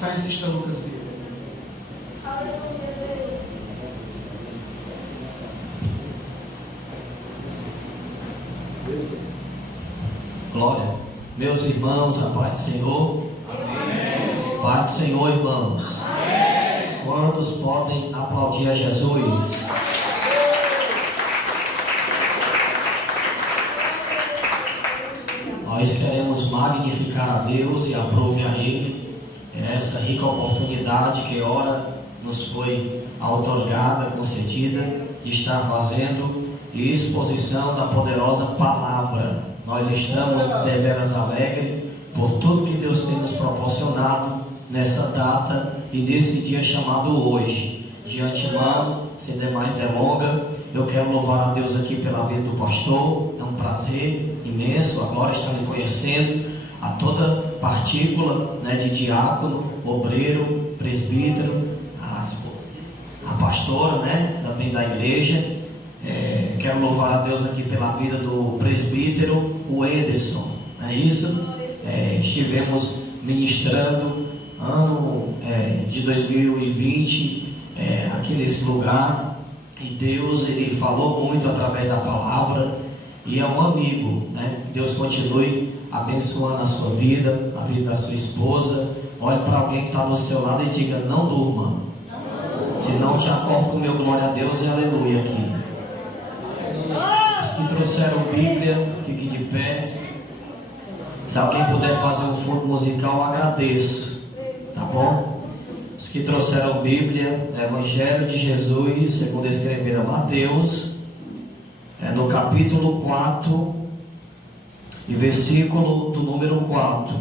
Fest da Lucas Vida. Glória. Meus irmãos, a paz do Senhor. Amém. Paz do Senhor, irmãos. Amém. Quantos podem aplaudir a Jesus? Nós queremos magnificar a Deus e aprove a Ele essa rica oportunidade que ora nos foi outorgada, concedida, de estar fazendo exposição da poderosa palavra. Nós estamos deveras alegres por tudo que Deus tem nos proporcionado nessa data e nesse dia chamado hoje. De antemão, sem demais delonga, eu quero louvar a Deus aqui pela vida do pastor. É um prazer imenso agora estar lhe conhecendo, a toda partícula, de diácono, obreiro, presbítero, a pastora, também da igreja. Quero louvar a Deus aqui pela vida do presbítero, o Ederson, não é isso? Estivemos ministrando ano de 2020 aqui nesse lugar, e Deus, Ele falou muito através da palavra, e é um amigo, Deus continue abençoando a sua vida, a vida da sua esposa. Olhe para alguém que está do seu lado e diga: não durma, se não te acordo com meu glória a Deus e aleluia aqui. Os que trouxeram Bíblia, fiquem de pé. Se alguém puder fazer um fundo musical, eu agradeço, tá bom? Os que trouxeram Bíblia, Evangelho de Jesus, segundo escreveram Mateus, no capítulo 4 e versículo do número 4.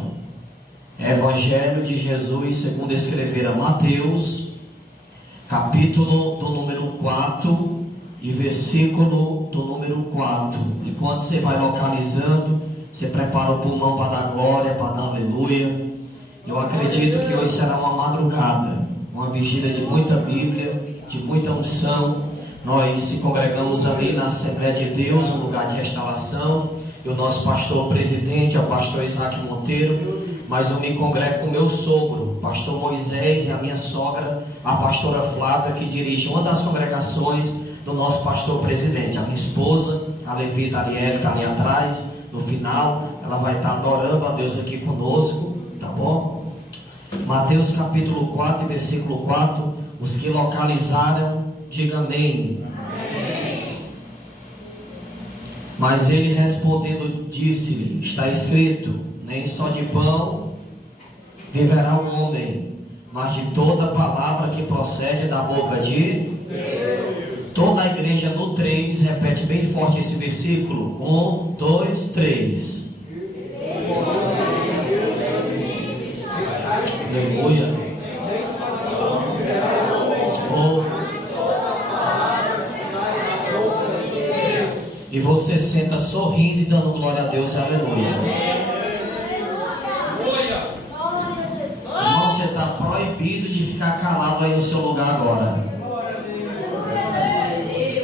Evangelho de Jesus, segundo escreveram Mateus, capítulo do número 4 e versículo do número 4. Enquanto você vai localizando, você prepara o pulmão para dar glória, para dar aleluia. Eu acredito que hoje será uma madrugada, uma vigília de muita Bíblia, de muita unção. Nós se congregamos ali na Assembleia de Deus, um lugar de restauração, e o nosso pastor presidente é o pastor Isaac Monteiro, mas eu me congrego com o meu sogro, o pastor Moisés, e a minha sogra, a pastora Flávia, que dirige uma das congregações do nosso pastor presidente. A minha esposa, a Levita Ariel, está ali atrás. No final, ela vai estar adorando a Deus aqui conosco, tá bom? Mateus capítulo 4 e versículo 4. Os que localizaram, digam amém. Amém. Mas ele respondendo disse-lhe: está escrito, nem só de pão viverá o homem, mas de toda palavra que procede da boca de Deus. Toda a igreja no 3, repete bem forte esse versículo. 1, 2, 3. Aleluia. E você senta sorrindo e dando glória a Deus, aleluia. Irmão, você está proibido de ficar calado aí no seu lugar agora.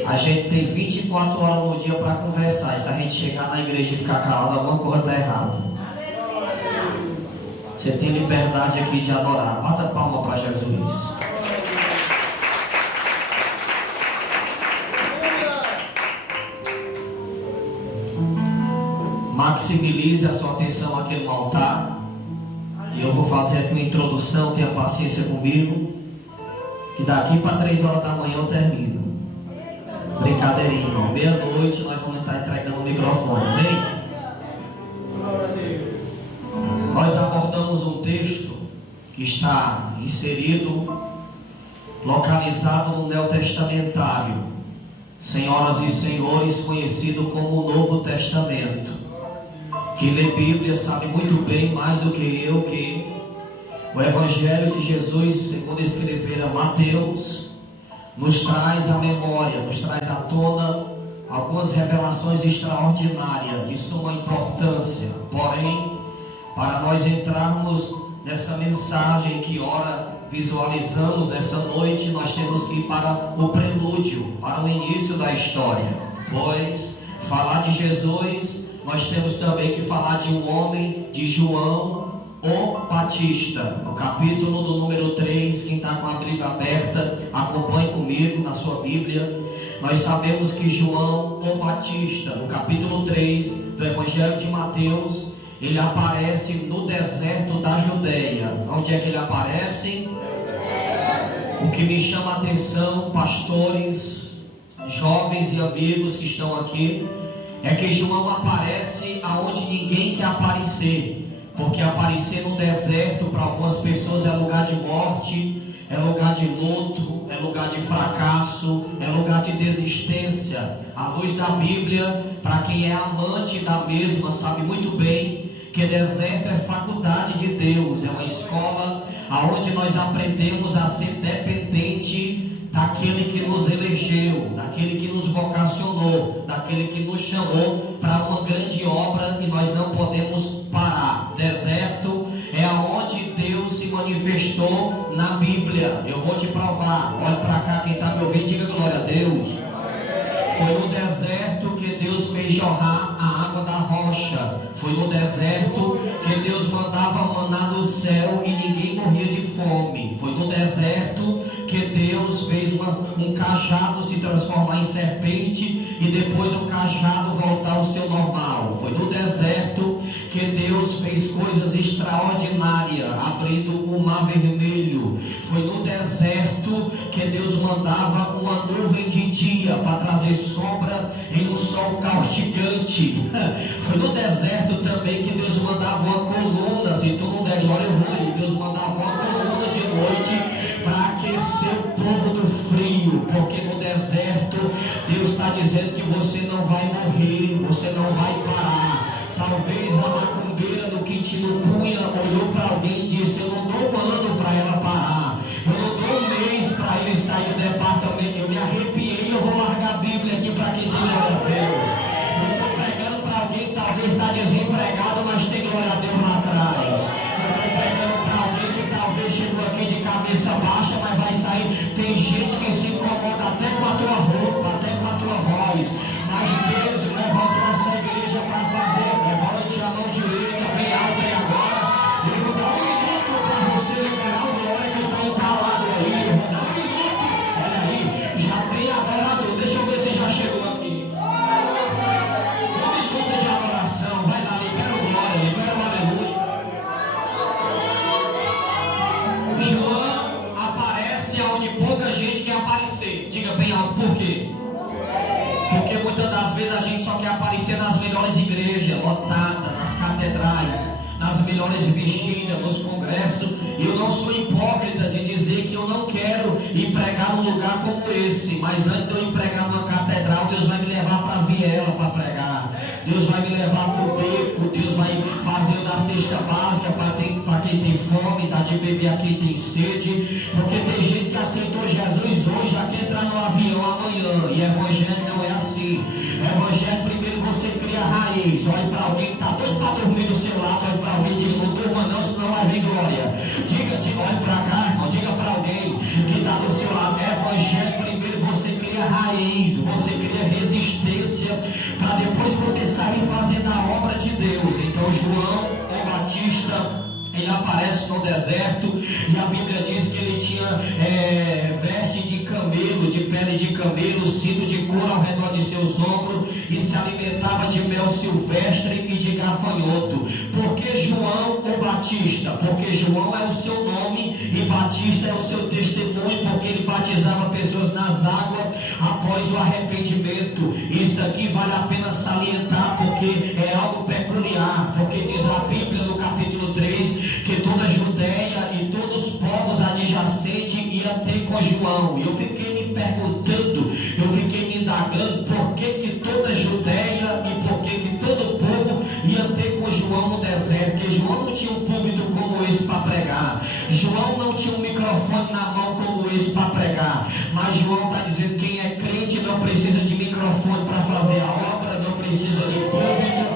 A gente tem 24 horas no dia para conversar. E se a gente chegar na igreja e ficar calado, alguma coisa está errada. Você tem liberdade aqui de adorar. Bata palma para Jesus. Maximize a sua atenção aqui no altar. E eu vou fazer aqui uma introdução. Tenha paciência comigo, que daqui para 3 horas da manhã eu termino. Brincadeirinha, irmão. Meia-noite nós vamos estar entregando o microfone, amém? Nós abordamos um texto que está inserido, localizado no Neotestamentário, senhoras e senhores, conhecido como o Novo Testamento. Quem lê Bíblia sabe muito bem, mais do que eu, que o Evangelho de Jesus, segundo escrevera Mateus, nos traz a memória, nos traz à tona algumas revelações extraordinárias, de suma importância. Porém, para nós entrarmos nessa mensagem que ora visualizamos nessa noite, nós temos que ir para o prelúdio, para o início da história. Pois, falar de Jesus, nós temos também que falar de um homem, de João, o Batista, no capítulo do número 3. Quem está com a Bíblia aberta, acompanhe comigo na sua Bíblia. Nós sabemos que João o Batista, no capítulo 3 do Evangelho de Mateus, ele aparece no deserto da Judeia. Onde é que ele aparece? O que me chama a atenção, pastores, jovens e amigos que estão aqui, é que João aparece aonde ninguém quer aparecer. Porque aparecer no deserto para algumas pessoas é lugar de morte, é lugar de luto, é lugar de fracasso, é lugar de desistência. À luz da Bíblia, para quem é amante da mesma, sabe muito bem que deserto é faculdade de Deus, é uma escola aonde nós aprendemos a ser dependente daquele que nos elegeu, daquele que nos vocacionou, daquele que nos chamou para uma grande obra e nós não podemos parar. Deserto é aonde Deus se manifestou na Bíblia. Eu vou te provar. Olha para cá, quem está me ouvindo, diga glória a Deus. Foi no deserto que Deus fez jorrar a água da rocha. Foi no deserto que Deus mandava maná do céu e ninguém morria de fome. Foi no deserto que Deus fez um cajado se transformar em serpente e depois o cajado voltar ao seu normal. Foi no deserto que Deus fez coisas extraordinárias, abrindo o mar vermelho. Foi no deserto que Deus mandava uma nuvem de dia para trazer sombra em um sol causticante. Foi no deserto também que Deus mandava uma coluna, se tu não der glória eu vou, Deus mandava uma coluna de noite para aquecer o povo do frio, porque no deserto Deus está dizendo que você não vai morrer, você não vai parar. Talvez a macumbeira do Quintino Cunha olhou para alguém e disse: eu não dou um ano para ela parar, eu não dou um mês para ele sair do departamento. Eu me arrepiei, eu vou largar a Bíblia aqui para quem diz glória a Deus. Eu estou pregando para alguém que talvez está desempregado, mas tem glória a Deus lá atrás. Eu estou pregando para alguém que talvez chegou aqui de cabeça baixa, mas vai sair. Tem gente que se incomoda até com a tua roupa, até com a tua voz, mas Deus levantou essa igreja para fazer. Levante a mão direita bem alta e agora eu vou dar um minuto para você liberar o glória que está entalado aí. Eu vou dar um minuto. Olha aí, já tem adorador. Deixa eu ver se já chegou aqui. Um minuto de adoração. Vai lá, libera o glória, libera o aleluia. João aparece onde pouca gente quer aparecer. Diga bem alto, por quê? Porque muitas das vezes a gente só quer aparecer nas melhores igrejas, lotadas, nas catedrais, nas melhores vigílias, nos congressos. Eu não sou hipócrita de dizer que eu não quero ir pregar num lugar como esse, mas antes de eu ir pregar numa catedral, Deus vai me levar para a viela para pregar. Deus vai me levar para o beco, Deus vai fazer da cesta básica para quem tem fome, dar de beber a quem tem sede, porque tem gente que aceitou Jesus hoje, já quer entrar no avião amanhã, e evangelho não é assim. Evangelho, primeiro você cria raiz. Olhe para alguém que está doido para dormir do seu lado, olhe para alguém e diga: não durma não, senão vai vir glória. Olhe para cá, irmão, diga para alguém que está do seu lado: evangelho, primeiro você cria raiz, você cria resistência, para depois você sair fazendo a obra de Deus. Então João o Batista, ele aparece no deserto e a Bíblia diz que ele tinha veste de camelo, de pele de camelo, cinto de couro ao redor de seus ombros e se alimentava de mel silvestre e de gafanhoto. Por que João o Batista? Porque João é o seu nome e Batista é o seu testemunho, porque ele batizava pessoas nas águas após o arrependimento. Isso aqui vale a pena salientar, porque é algo peculiar, porque diz a Bíblia no capítulo 3 que toda a Judeia e todos os povos adjacentes iam ter com João. E eu fiquei me perguntando, eu fiquei me indagando por que toda a Judeia e por que todo o povo ia ter com João no deserto. Porque João não tinha um púlpito como esse para pregar, João não tinha um microfone na mão como esse para pregar, mas João está dizendo: quem é crente não precisa de microfone para fazer a obra, não precisa de púlpito.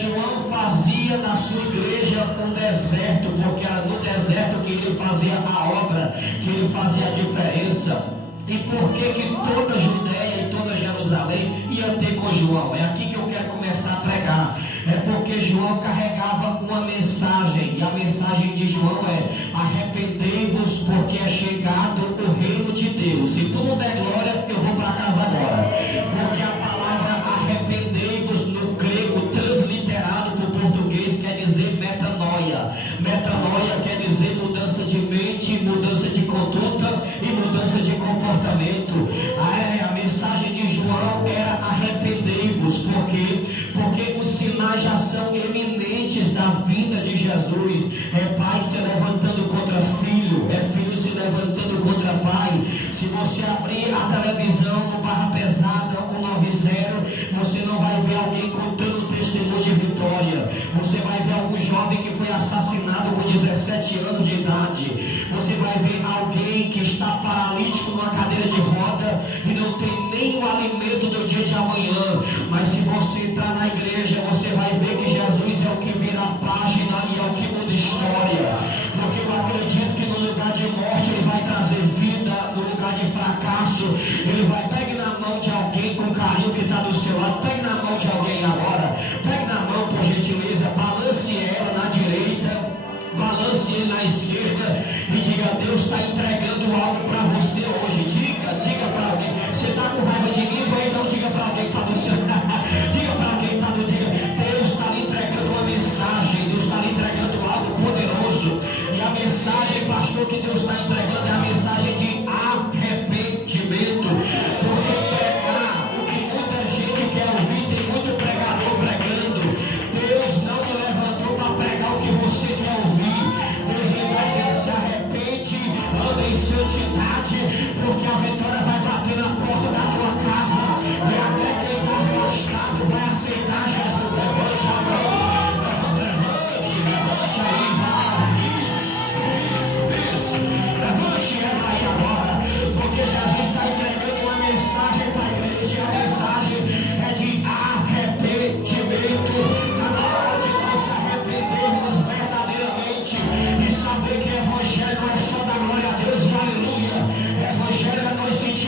João fazia na sua igreja um deserto, porque era no deserto que ele fazia a obra, que ele fazia a diferença. E por que toda a Judeia e toda Jerusalém ia ter com João? É aqui que eu quero começar a pregar. É porque porque João carregava uma mensagem, e a mensagem de João é: arrependei-vos, porque é chegado o reino de Deus. Se tu não der glória, eu vou para casa agora, porque a palavra arrependei-vos no grego, transliterado para o português, quer dizer metanoia. Metanoia quer dizer mudança de mente, mudança de conduta e mudança de comportamento. A mensagem de João era: arrependei-vos. Por quê? Porque os sinais já são eminentes da vinda de Jesus. É pai se levantando contra filho, é filho se levantando contra pai. Se você abrir a televisão no Barra Pesada 190, você não vai ver alguém contando testemunho de vitória. Você vai ver algum jovem que foi assassinado com 17 anos de idade. Você vai ver alguém que está paralítico numa cadeira de roda e não tem nem o alimento do dia de amanhã. Mas se você entrar na igreja, você vai ver que Jesus é o que vira a página e é o que muda a história. Porque eu acredito que no lugar de morte ele vai trazer vida, no lugar de fracasso ele vai. Pegue na mão de alguém com carinho que está do seu lado. Pegue na mão de alguém agora. Pegue na mão, por gentileza. Balance ela na direita, balance ele na esquerda e diga: Deus está entregando algo para você hoje. Diga para alguém. Você está com raiva de mim? Então diga para alguém que está do seu lado. Diga para alguém que está do dia. Deus está lhe entregando uma mensagem. Deus está lhe entregando algo poderoso. E a mensagem, pastor, que Deus está entregando é a mensagem de arrependimento. Porque pregar o que muita gente quer ouvir, tem muito pregador pregando. Deus não me levantou para pregar o que você quer ouvir. Deus lhe vai dizer: se arrepende, anda em santidade, porque a vitória vai bater na porta da tua casa. E até quem está afastado vai aceitar Jesus. Levante a mão, levante aí, vai. Isso. Levante ela aí agora, porque Jesus está entregando uma mensagem para a igreja. A mensagem é de arrependimento. Está na hora de nós se arrependermos verdadeiramente e saber que evangelho não é só da glória a Deus e aleluia. Evangelho é nós sentir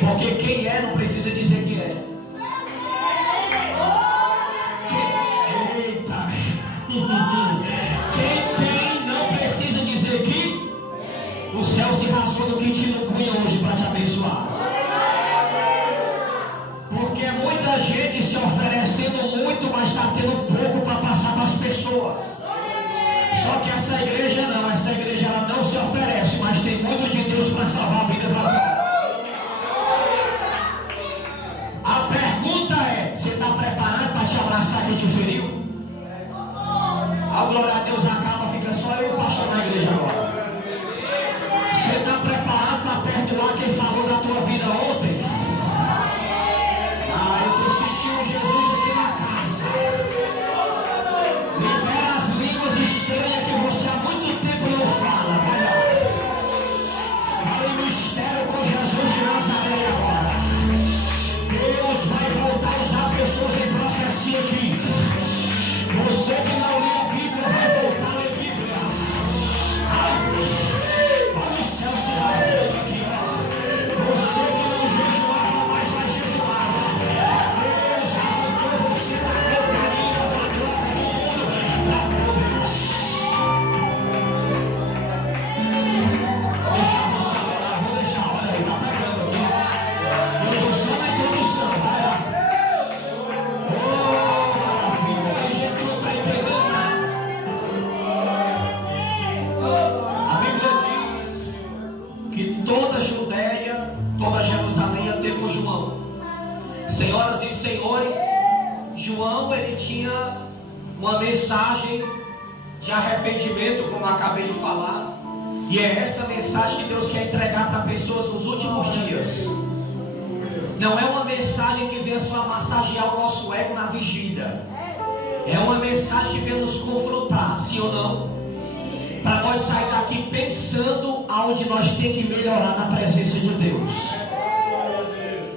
Porque quem é não precisa dizer que é. Eita! Quem tem não precisa dizer que o céu se rasgou no quintil no cunho hoje para te abençoar. Porque muita gente se oferecendo muito, mas está tendo pouco para passar para as pessoas. Só que essa igreja não, essa igreja ela não se oferece, mas tem muito de Deus para salvar a vida para fora. A pergunta é: você está preparado para te abraçar quem te feriu? A glória a Deus acaba, fica só eu e o pastor na igreja agora. Você está preparado para perdoar quem falou da tua vida ontem? Eu estou sentindo Jesus aqui na casa. Libera as línguas estranhas que você há muito tempo não fala. Vai lá. Fala em mistério com Jesus de Nazaré agora. Deus vai voltar a usar pessoas em profecia aqui. Você que não lê a Bíblia vai voltar a ler a Bíblia. Olha o céu se rasgando aqui. Você que não jejuava, mas vai jejuar. Deus arrancou você da cocaína, da droga, do mundo. Vou deixar você adorar, vou deixar. Olha aí, tá pegando aqui. Eu tô só na introdução, vai lá. Tem gente que não está entendendo nada. A Bíblia diz que toda a Judéia, toda Jerusalém ia ter com João. Senhoras e senhores, João ele tinha uma mensagem de arrependimento, como eu acabei de falar. E é essa mensagem que Deus quer entregar para pessoas nos últimos dias. Não é uma mensagem que venha só massagear o nosso ego na vigília. É uma mensagem que vem nos confrontar, sim ou não? Para nós sair daqui pensando aonde nós temos que melhorar na presença de Deus.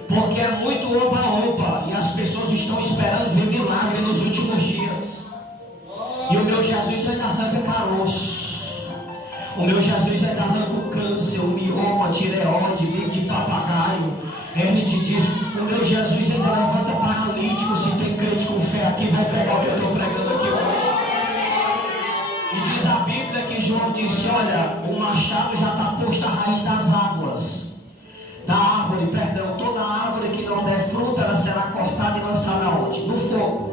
Porque é muito oba-oba e as pessoas estão esperando ver milagre nos últimos dias. E o meu Jesus ainda arranca caroço. O meu Jesus ainda arranca o câncer, o mioma, a tireoide, bico de papagaio, hernia de disco. O meu Jesus ainda levanta paralítico. Se tem crente com fé aqui, vai pregar o que eu estou pregando aqui hoje. E diz a Bíblia que João disse: olha, o machado já está posto à raiz das águas. Da árvore, perdão, toda árvore que não der fruta, ela será cortada e lançada aonde? No fogo.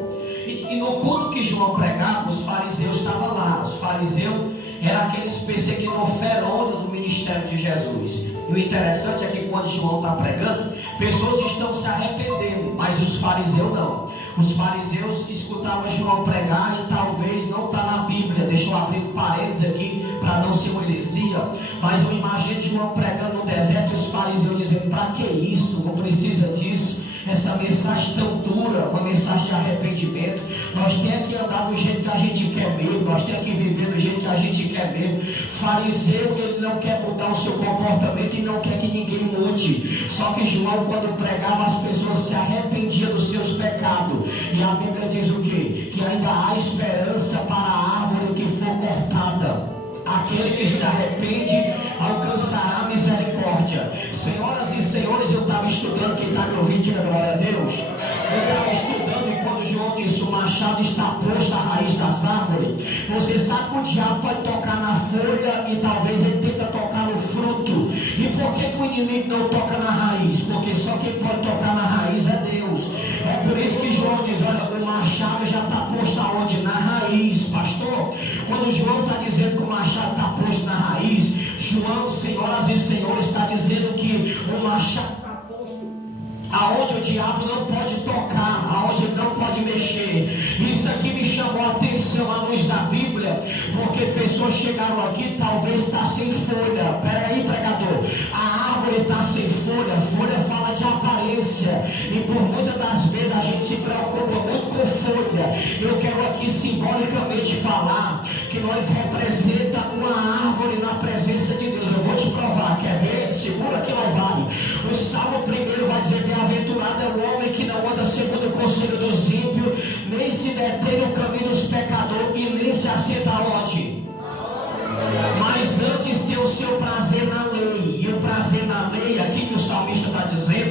E no culto que João pregava, os fariseus estavam lá. Os fariseus eram aqueles perseguidores ferozes do ministério de Jesus. E o interessante é que quando João está pregando, pessoas estão se arrependendo, mas os fariseus não. Os fariseus escutavam João pregar e talvez não está na Bíblia. Deixa eu abrir um parênteses aqui para não ser uma heresia. Mas eu imagino João pregando no deserto e os fariseus dizendo: para que isso? Não precisa disso. Essa mensagem tão dura, uma mensagem de arrependimento. Nós temos que andar do jeito que a gente quer mesmo. Nós temos que viver do jeito que a gente quer mesmo. Fariseu, ele não quer mudar o seu comportamento e não quer que ninguém mude. Só que João, quando pregava, as pessoas se arrependiam dos seus pecados. E a Bíblia diz o quê? Que ainda há esperança para a árvore que for cortada. Aquele que se arrepende alcançará a misericórdia. Senhoras e senhores, eu estava estudando, quem está me ouvindo, diga glória a Deus. Eu estava estudando e quando João disse: o machado está posto à raiz das árvores. Você sabe que o diabo pode tocar na folha e talvez ele tenta tocar no fruto. E por que o inimigo não toca na raiz? Porque só quem pode tocar na raiz é Deus. É por isso que João diz: olha, o machado já está posto aonde? Na raiz, pastor. Quando João está dizendo que o machado está posto na raiz, João, senhoras e senhores, está dizendo que o machado está posto aonde o diabo não pode tocar, aonde ele não pode mexer. Isso aqui me chamou a atenção à luz da Bíblia, porque pessoas chegaram aqui, talvez está sem folha. Peraí, pregador, a árvore está sem folha. Folha fala de aparência, e por muitas das vezes a gente se preocupa muito com folha. Eu quero aqui simbolicamente falar que nós representa uma árvore na presença de Deus. Eu vou te provar, quer ver? Segura que não vale. O Salmo 1 vai dizer: bem-aventurado é o homem que não anda segundo o conselho dos ímpios, nem se detém no caminho dos pecadores, e nem se assenta onde? Mas antes tem o seu prazer na lei. E o prazer na lei, aqui que o salmista está dizendo,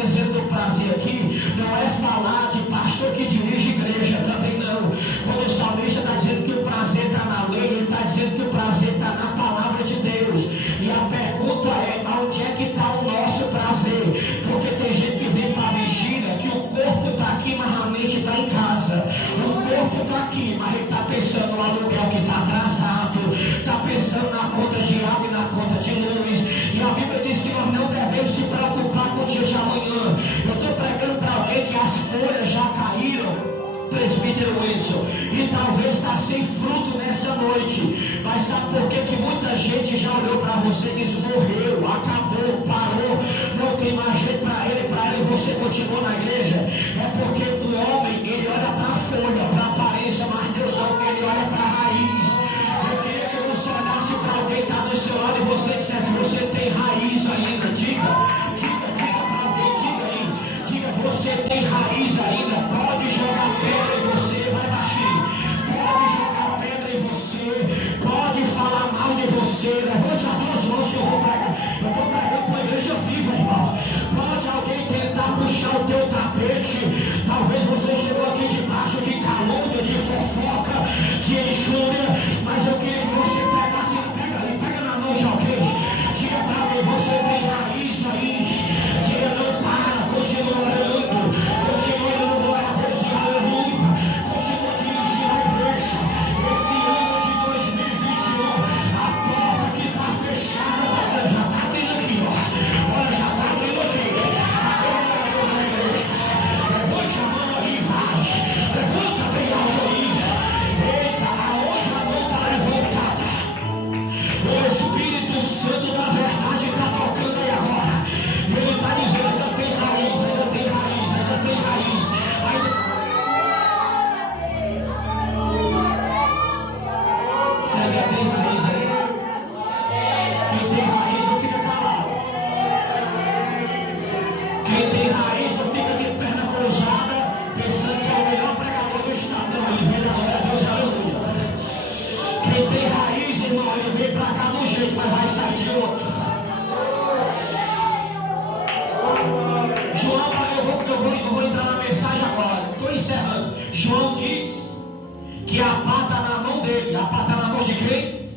dizendo do prazer aqui, não é falar de pastor que dirige igreja, também não. Quando o salmista está dizendo que o prazer está na lei, ele está dizendo que o prazer está na palavra de Deus. E a pergunta é, onde é que está o nosso prazer? Porque tem gente que vem para a vigília, que o corpo está aqui, mas a mente está em casa. O corpo está aqui, mas ele está pensando no aluguel que está atrasado, está pensando na conta de água e na conta de luz. E a Bíblia diz que nós não devemos se preocupar com o dia de amanhã. Eu estou pregando para alguém que as folhas já caíram, presbítero Wilson, e talvez está sem fruto nessa noite. Mas sabe por que muita gente já olhou para você e disse: morreu, acabou, parou, não tem mais jeito para ele, você continua na igreja? É porque o homem, ele olha para a folha, para a aparência, mas Deus ele olha para a raiz. Eu queria que você olhasse para alguém que está do seu lado e você dissesse: você tem raiz ainda. Diga para alguém, diga aí, diga: você tem raiz ainda. Pode jogar pedra em você, vai baixinho. Pode jogar pedra em você, pode falar mal de você. Levante as duas mãos que eu vou pregar. Eu estou pregando para a igreja viva, irmão. Pode alguém tentar puxar o teu tapete. Talvez você chegou aqui debaixo de calúnia, de fofoca, de injúria, mas eu queria que você pegasse, pega na mão de alguém. Diga para mim: você tem raiz aí. Diga: não para, continua orando, continua dando glória a Deus e aleluia, continua dirigindo a igreja. Esse ano de 2021, a porta que está fechada, olha, já está abrindo aqui, ó. Olha, já está abrindo aqui. Levante a mão aí, vai. Levanta bem alto aí. Eita, aonde a mão está levantada, o Espírito Santo da verdade está tocando aí agora. Ele está dizendo: ainda tem raiz, ainda tem raiz, ainda tem raiz. Você ainda tem raiz aí? Quem tem raiz não fica calado. Quem tem raiz não fica de perna cruzada, pensando que é o melhor pregador do estado. Não, ele vem da glória a Deus, aleluia. Quem tem raiz, irmão, ele vem para cá de um jeito, mas vai sair de outro. João, eu vou entrar na mensagem agora. Estou encerrando. João diz que a pá está na mão dele. A pá está na mão de quem?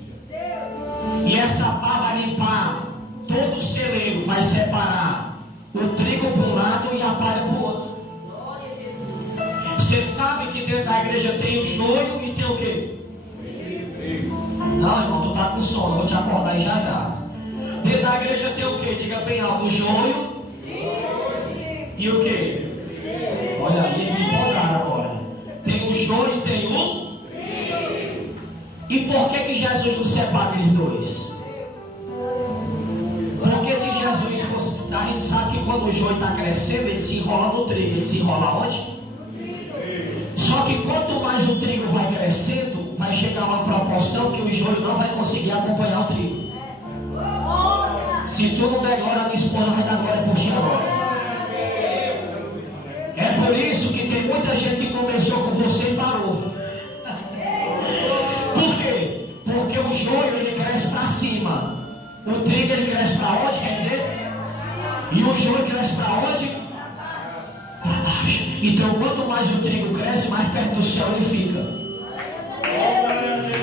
E essa pá vai limpar todo o celeiro, vai separar o trigo para um lado e a palha para o outro. Você sabe que dentro da igreja tem o joio e tem o quê? Não, irmão, tu está com sono, vou te acordar e já. Dentro da igreja tem o quê? Diga bem alto: o joio e o quê? Olha aí, me empolgaram agora. Tem o joio e tem o... E por que Jesus não separa eles dois? Porque se Jesus fosse... A gente sabe que quando o joio está crescendo, ele se enrola no trigo. Ele se enrola onde? Só que quanto mais o trigo vai crescendo, vai chegar uma proporção que o joio não vai conseguir acompanhar o trigo. Se tu não der glória, a minha esposa vai dar glória por ti agora. É por isso que tem muita gente que começou com você e parou. Por quê? Porque o joio ele cresce para cima, o trigo ele cresce para onde? Quer dizer? E o joio cresce para onde? Para baixo. Então quanto mais o trigo cresce, mais perto do céu ele fica.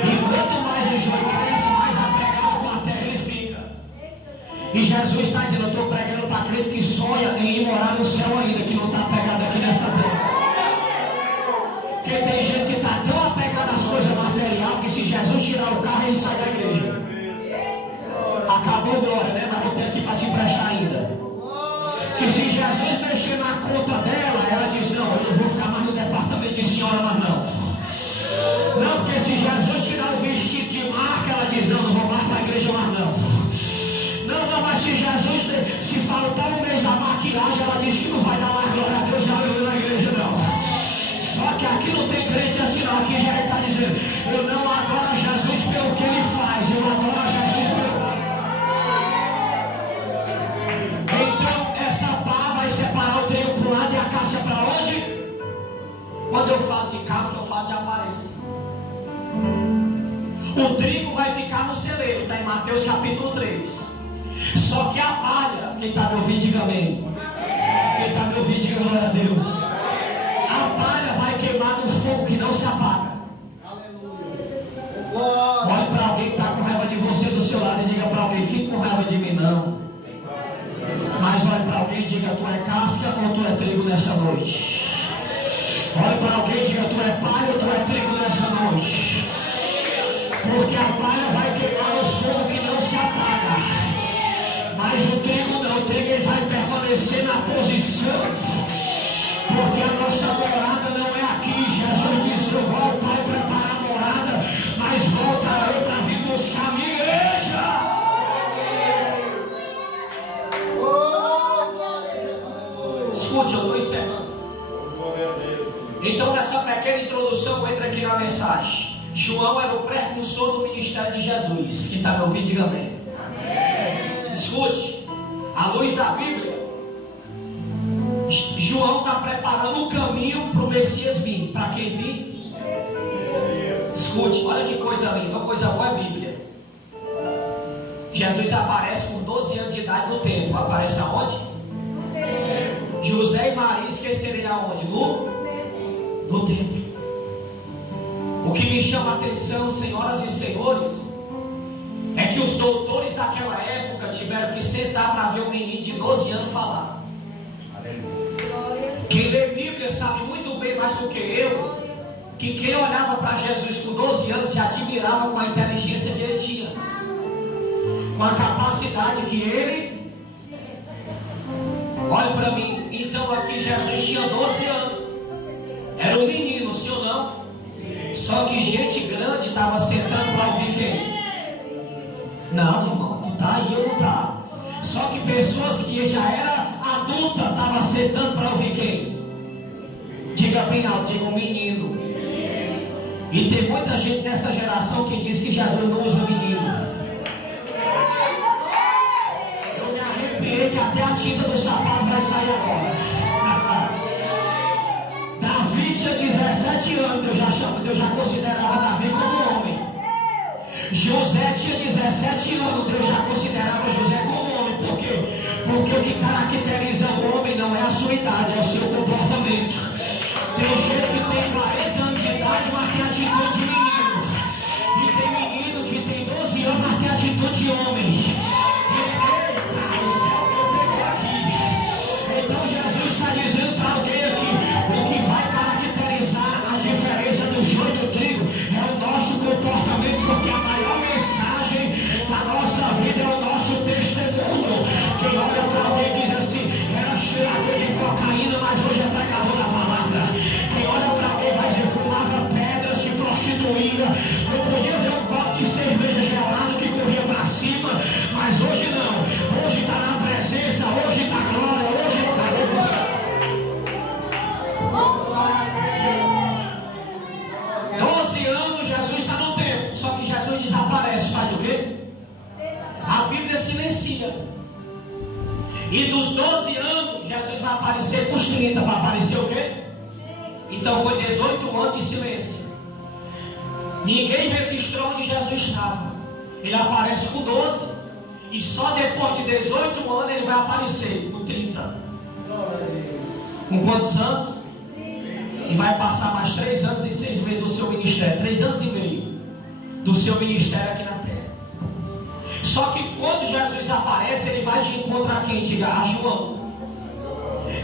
E quanto mais o joio cresce, mais apegado com a terra ele fica. E Jesus está dizendo: eu estou pregando para crente que sonha em ir morar no céu ainda, que não está apegado aqui nessa terra. Porque tem gente que está tão apegada às coisas materiais que se Jesus tirar o carro, ele sai da igreja. Acabou glória, né? Mas eu tenho aqui para te emprestar ainda. Que se Jesus mexer na conta dela, ela diz: não, eu não vou ficar mais no departamento de senhora, mas não. Não, porque se Jesus tirar o vestido de marca, ela diz: não, não vou mais para a igreja, mas não. Não, mas se Jesus, se faltar um mês a maquiagem, ela diz que não vai dar mais glória a Deus e aleluia na igreja, não. Só que aqui não tem crente assim, não. Aqui já está dizendo: eu não adoro Jesus pelo que ele faz, eu adoro Jesus pelo... Então, essa pá vai separar o trigo para um lado e a cássia para onde? Quando eu falo de cássia, eu falo de aparência. O trigo vai ficar no celeiro, está em Mateus capítulo 3. Só que a palha, quem está me ouvindo, diga amém. está me ouvindo, diga glória a Deus. A palha vai queimar no fogo que não se apaga. Olhe para alguém que está com raiva de você do seu lado e diga para alguém: fique com raiva de mim não. Mas olhe para alguém e diga: tu é casca ou tu é trigo nessa noite? Olhe para alguém e diga: tu é palha ou tu é trigo nessa noite? Porque a palha vai queimar no fogo que não se apaga. Mas o trigo não, o trigo ele vai permanecer na posição. Porque a nossa morada não é aqui. Jesus disse: eu vou ao Pai preparar a morada, mas voltarei para vir buscar a minha igreja. Escute, eu estou encerrando. Então, nessa pequena introdução, entra aqui na mensagem. João era o precursor do ministério de Jesus. Quem está me ouvindo, diga amém. Escute, à luz da Bíblia, João está preparando o caminho para o Messias vir. Para quem vir? Escute, olha que coisa linda, uma coisa boa é a Bíblia. Jesus aparece com 12 anos de idade no templo. Aparece aonde? No templo. José e Maria esqueceram aonde? No templo. O que me chama a atenção, senhoras e senhores, é que os doutores daquela época tiveram que sentar para ver um menino de 12 anos falar. Quem lê Bíblia sabe muito bem mais do que eu, que quem olhava para Jesus com 12 anos se admirava com a inteligência que ele tinha, com a capacidade que ele... Olha para mim, então aqui Jesus tinha 12 anos, era um menino, sim ou não? Só que gente grande estava sentando para ouvir quem? Não, irmão, tu tá aí ou não tá? Só que pessoas que já era adulta estavam sentando para ouvir quem? Diga bem alto, diga um menino. E tem muita gente nessa geração que diz que Jesus não usa menino. Eu me arrepiei que até a tinta do sapato vai sair agora. Davi tinha 17 anos, eu já considerava Davi como homem. José tinha 17 anos, Deus já considerava José como homem. Por quê? Porque o que caracteriza o homem não é a sua idade, é o seu comportamento. Tem gente que tem 40 anos de idade, mas tem atitude de menino. E tem menino que tem 12 anos, mas tem atitude de homem. O céu não pegou aqui. Então Jesus está dizendo para alguém aqui: o que vai caracterizar a diferença do joio e do trigo é o nosso comportamento, porque a maior mensagem da nossa vida é o nosso testemunho. Quem olha para alguém diz assim: era cheirador de cocaína, mas hoje é pregador da palavra. Quem olha para alguém vai dizer: fumava pedra, se prostituía, não podia ver um copo de cerveja gelado que corria para cima, mas hoje não. Hoje está na presença, hoje está glória, hoje está... 12 anos Jesus está no templo, só que Jesus desaparece. Faz o quê? A Bíblia silencia. E dos 12 anos Jesus vai aparecer com os 30. Vai aparecer o quê? Então foi 18 anos de silêncio. Ninguém registrou onde Jesus estava. Ele aparece com 12, e só depois de 18 anos ele vai aparecer com 30. Com quantos anos? E vai passar mais 3 anos e 6 meses do seu ministério. 3 anos e meio do seu ministério aqui na terra. Só que quando Jesus aparece, ele vai de encontro a quem? Diga: a João.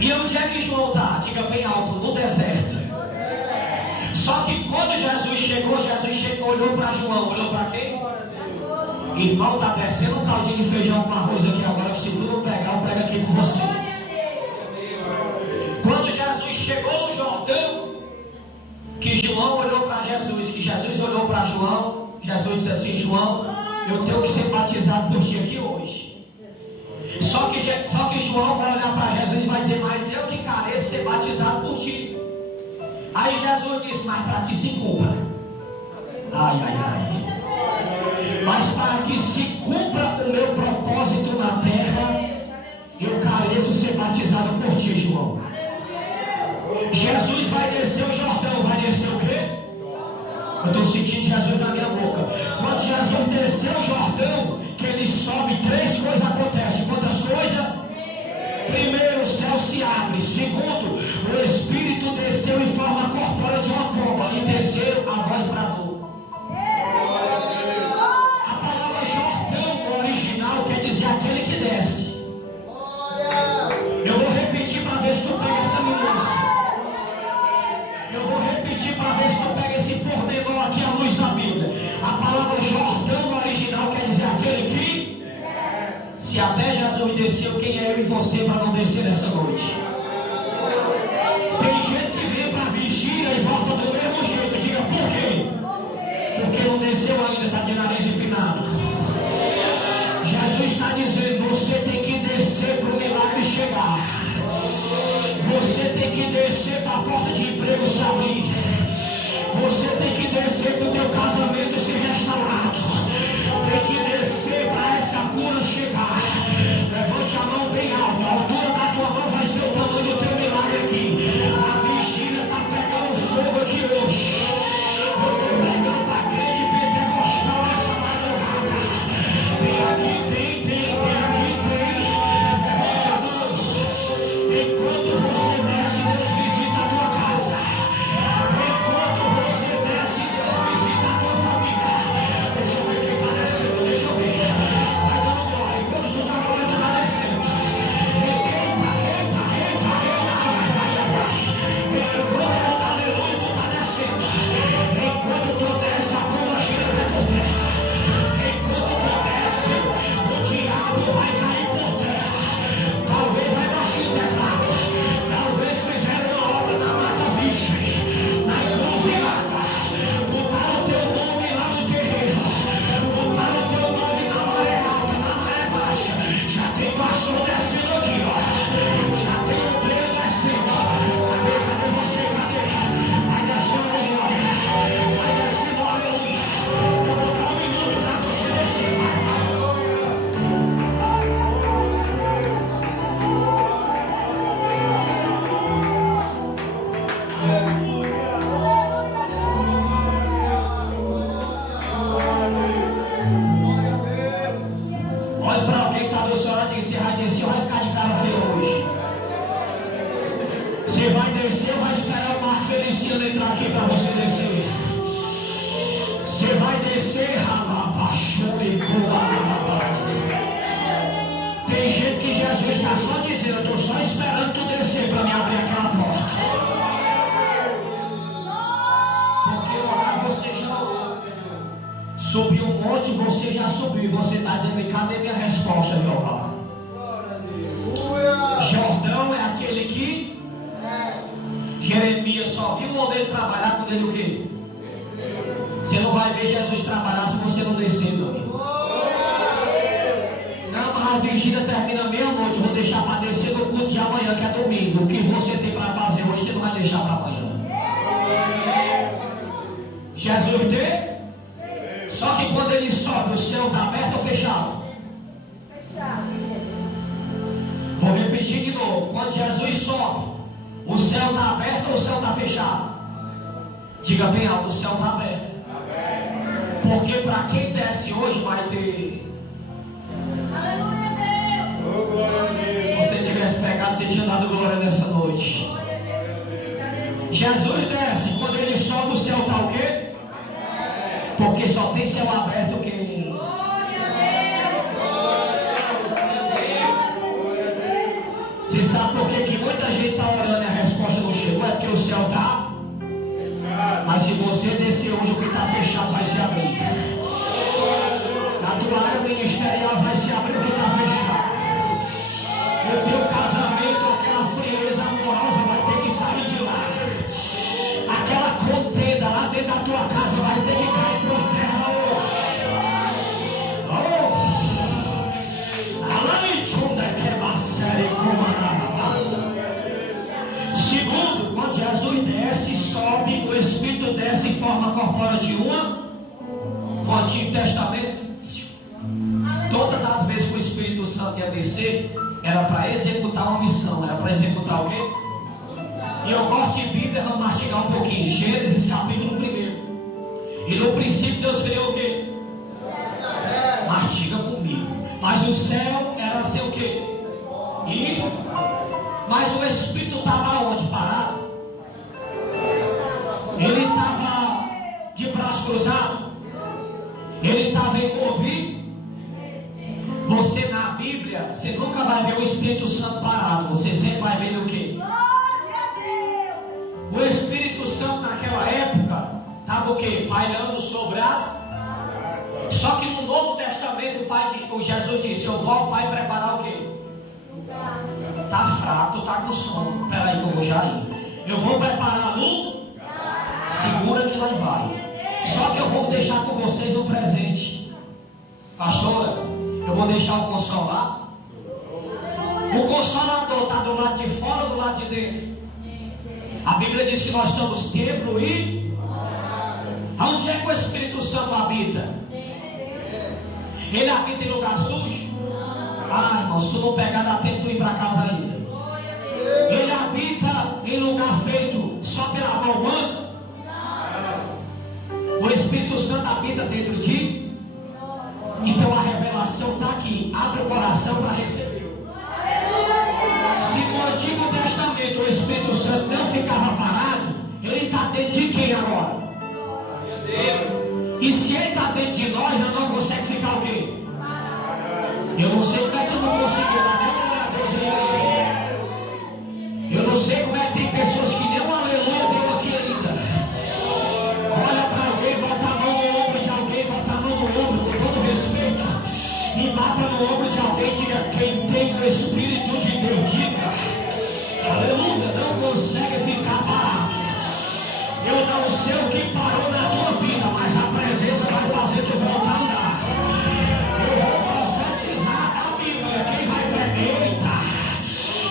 E onde é que João está? Diga bem alto: no deserto. Só que quando Jesus chegou, olhou para João. Olhou para quem? Irmão, está descendo um caldinho de feijão com arroz aqui agora, que se tu não pegar, eu pego aqui com vocês. Quando Jesus chegou no Jordão, que João olhou para Jesus, que Jesus olhou para João, Jesus disse assim: João, eu tenho que ser batizado por ti aqui hoje. Só que João vai olhar para Jesus e vai dizer: mas eu que careço ser batizado por ti. Aí Jesus disse: mas para que se cumpra. Ai, ai, ai. Mas para que se cumpra o meu propósito na terra, eu careço ser batizado por ti, João. Jesus vai descer o Jordão. Vai descer o quê? Eu estou sentindo Jesus na minha boca. Quando Jesus desceu o Jordão, que ele sobe, 3 coisas acontecem. Quantas coisas? Primeiro, o céu se abre. Segundo, o Espírito desceu em forma corpórea de uma pomba. E terceiro, a voz bradou. A palavra Jordão, no original, quer dizer aquele que desce. Eu vou repetir para ver se tu pega essa minúcia. Eu vou repetir para ver se tu pega esse pormenor aqui à luz da Bíblia. A palavra Jordão, no original, quer dizer aquele que... Se até Jesus desceu, quem é eu e você para não descer nessa noite? Tem gente que vem para a vigília e volta do mesmo jeito. Diga por quê? Porque não desceu ainda, está de nariz empinado. Jesus está dizendo, você tem que descer para o milagre chegar. Você tem que descer para a porta de emprego se abrir. Você tem que descer para o teu casamento ser restaurado. Tem que descer para essa cura chegar. Levante a mão bem alta. A altura da tua mão vai ser o tamanho do teu milagre aqui. A vigília está pegando fogo aqui hoje. Eu estou pregando para crente pentecostal nessa madrugada. Tem aqui, tem aqui, tem. Levante a mão. Enquanto você desce, Deus visita a tua casa. Enquanto você desce, Deus visita a tua família. Deixa eu ver quem está descendo, deixa eu ver. Vai dando glória, enquanto tu dá glória, tu está descendo. Enquanto tu dá aleluia, tu está descendo. Enquanto tu desce, a bomba gira vai por terra. Enquanto tu desce, o diabo vai cair por terra. Talvez vai baixar o teclado. Talvez fizeram uma obra na Mata Virgem, na encruzilhada. Botaram o teu nome lá no terreiro. Botaram o teu nome na maré alta, na maré baixa. Já tem pastor descendo aqui, ó. Já tem obreiro descendo. Cadê você? Cadê? Vai descendo glória. Vai descendo aleluia. Eu vou dar um minuto para você descer. Olha para alguém que está do seu lado e diz: você vai descer ou vai ficar de cara feia hoje? Você vai descer ou vai esperar o Marco Feliciano entrar aqui para você descer? Você vai descer, tem gente que Jesus está só dizendo: eu estou só esperando tu descer para me abrir aquela porta. Porque orar você já orou. Subiu um monte, você já subiu. E você está dizendo: cadê minha resposta, Jeová? Jordão é aquele que Jeremias só viu o modelo trabalhar quando ele o quê? Você não vai ver Jesus trabalhar se você não descer, meu amigo. Não, mas a vigília termina meia-noite. Vou deixar para descer no culto de amanhã, que é domingo. O que você tem para fazer hoje, você não vai deixar para amanhã. Jesus tem? Só que quando ele sobe, o céu está aberto ou fechado? Fechado. Vou repetir de novo. Quando Jesus sobe, o céu está aberto ou o céu está fechado? Diga bem alto: o céu está aberto. Porque para quem desce hoje vai ter. Aleluia, Deus. Oh, glória a Deus. Se você tivesse pegado, você tinha dado glória nessa noite. Glória a Jesus. Jesus desce. Quando ele sobe, o céu está o quê? Porque só tem céu aberto quem. Glória a Deus. Você sabe por que muita gente está orando e a resposta não chegou? É porque o céu está. Mas se você descer hoje, o que está fechado vai se abrir. A tua área ministerial vai se abrir o que está fechado. O teu casamento, aquela frieza amorosa vai ter que sair de lá. Aquela contenda lá dentro da tua casa vai ter que cair por terra hoje. Segundo, quando Jesus desce, sobe, o Espírito desce em forma corpórea de uma. No Antigo Testamento, todas as vezes que o Espírito Santo ia descer, era para executar uma missão. Era para executar o quê? E eu gosto de Bíblia, vamos mastigar um pouquinho. Gênesis capítulo 1. E no princípio Deus criou o quê? Mastiga comigo. Mas o céu era ser o quê? E Mas o Espírito estava onde? Parado? Ele estava de braço cruzado? Ele estava envolvido? Você na Bíblia, você nunca vai ver o Espírito Santo parado. Você sempre vai ver o quê? O Espírito Santo naquela época estava o quê? Pairando sobre as... Só que no Novo Testamento o Jesus disse: eu vou ao Pai preparar o quê? Está fraco, está com sono. Espera aí que eu vou já ir. Eu vou preparar lugar. Segura que lá vai. Só que eu vou deixar com vocês um presente. Pastora, eu vou deixar o Consolar. O Consolador está do lado de fora ou do lado de dentro? A Bíblia diz que nós somos templo e... Onde é que o Espírito Santo habita? Ele habita em lugar sujo? Ah, irmão, se tu não pegar, dá tempo de tu ir para casa ainda. Ele habita em lugar feito só pela mão humana? O Espírito Santo habita dentro de... Então a revelação está aqui. Abre o coração para receber. Se no Antigo Testamento o Espírito Santo não ficava parado, ele está dentro de quem agora? E se ele está dentro de nós, nós não conseguimos ficar o quê? Eu não sei como é que eu não consegui dar nem um aleluia. Eu não sei como é que tem pessoas que nem um aleluia deu aqui ainda. Olha para alguém, bota a mão no ombro de alguém, bota a mão no ombro, com todo respeito, e bata no ombro de alguém, diga: quem tem o Espírito de Deus, diga aleluia. Não consegue ficar parado. Eu não sei o que parou na tua vida, mas a presença vai fazer tu voltar a andar. Eu vou profetizar a Bíblia. Quem vai pegar? Eita!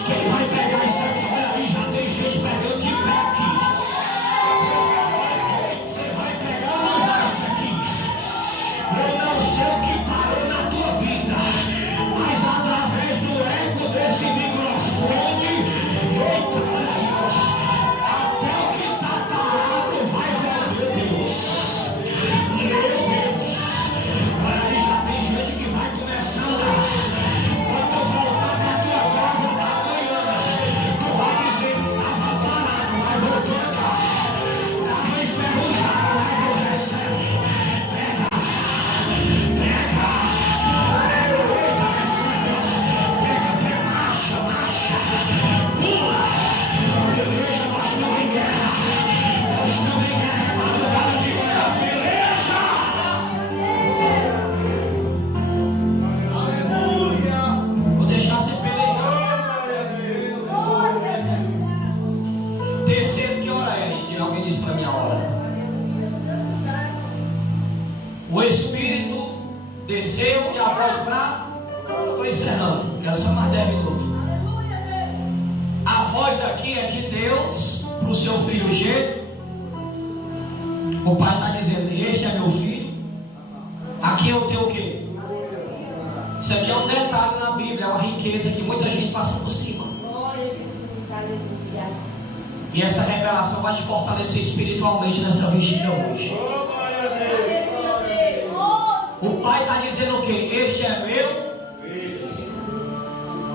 Quem vai pegar isso aqui? Olha aí, já tem gente pegando de pé aqui. Você vai pegar ou não vai isso aqui? Eu não sei o que parou na tua vida, mas através do eco desse microfone, eita, olha aí, ó. Até o que está parado vai ver, meu Deus. Meu Deus. Olha aí, já tem gente que vai começando a... Quando eu voltar para tua casa da manhã, tu vai dizer que estava parado, mas voltou a dar. Estava enferrujado, mas não recebe. Pega, eita, recebe. Pega, marcha, pula. Beleza, nós estamos em guerra. Nós estamos em guerra, madrugada de guerra. Beleza. Vou deixar você pelejar. Terceiro, que hora é aí? Diga, alguém disse para mim a hora. O Espírito desceu e a voz para... Estou encerrando, quero só mais 10 minutos. A voz aqui é de Deus para o seu filho G. O pai está dizendo: este é meu filho. Aqui eu tenho o quê? Isso aqui é um detalhe na Bíblia, é uma riqueza que muita gente passa por cima. E essa revelação vai te fortalecer espiritualmente nessa vigília hoje. O pai está dizendo o quê? Este é meu.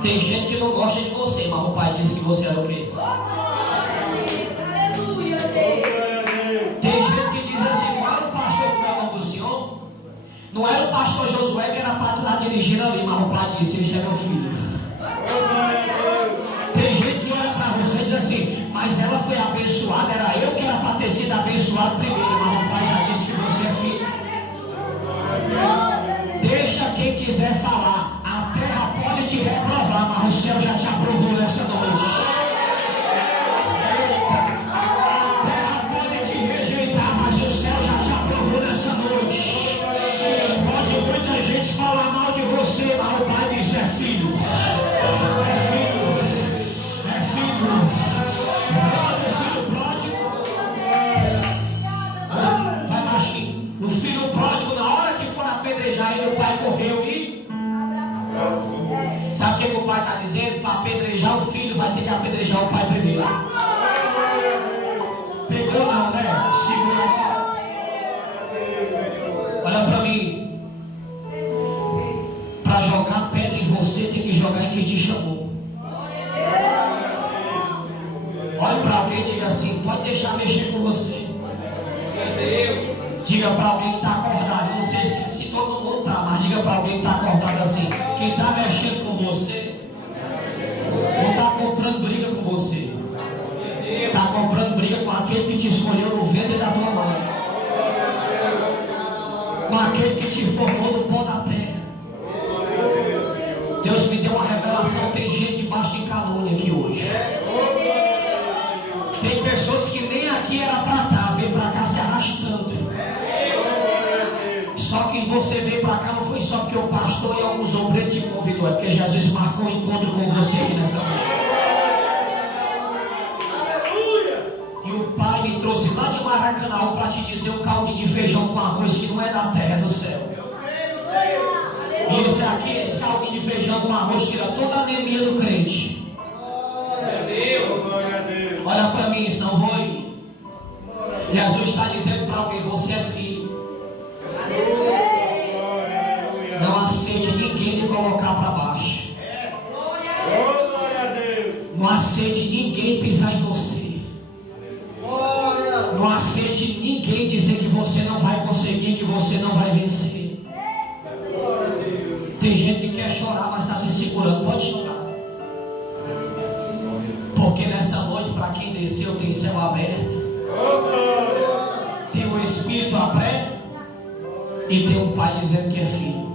Tem gente que não gosta de você, mas o pai disse que você era o quê? Tem gente que diz assim: não era o pastor que era o nome do senhor? Não era o pastor Josué que era para estar dirigindo ali, mas o pai disse: este é meu filho. Tem gente que olha para você e diz assim: mas ela foi abençoada, era eu que era para ter sido abençoado primeiro, mas o pai já disse que você é filho. Deixa quem quiser falar. A terra pode te reprovar, mas o céu já te aprovou nessa noite. A terra pode te rejeitar, mas o céu já te aprovou nessa noite. Pode muita gente falar mal de você, mas o pai disse: é filho. É filho. É filho. Fala do filho pródigo. Vai baixinho. O filho pródigo, na hora que for apedrejar ele, o pai correu e... Sabe o que o pai está dizendo? Para apedrejar o filho, vai ter que apedrejar o pai primeiro. Pegou não, né? Segura. Olha para mim. Para jogar pedra em você, tem que jogar em quem te chamou. para alguém que está acordado. Não sei se todo mundo está, mas diga para alguém que está acordado assim. Quem está mexendo com você, não está comprando briga com você. Está comprando briga com aquele que te escolheu no ventre da tua mãe. Com aquele que te formou no pó da terra. Deus me deu uma revelação. Tem gente debaixo de calúnia aqui hoje. Tem pessoas que nem aqui era para estar, veio para cá se arrastando. Só que você veio para cá não foi só porque o pastor e alguns obreiros te convidou, é porque Jesus marcou um encontro com você aqui nessa noite. E o Pai me trouxe lá de Maracanã para te dizer um caldo de feijão com arroz que não é da terra, é do céu. E esse aqui, esse caldo de feijão com arroz tira toda a anemia do crente. Olha para mim, senão vou ir. Jesus está dizendo para alguém: você é filho. Não aceite ninguém lhe colocar para baixo. Não aceite ninguém pisar em você. Não aceite ninguém dizer que você não vai conseguir, que você não vai vencer. Tem gente que quer chorar, mas está se segurando. Pode chorar. Porque nessa noite, para quem desceu, tem céu aberto. Tem o Espírito aberto. E tem um Pai dizendo que é filho.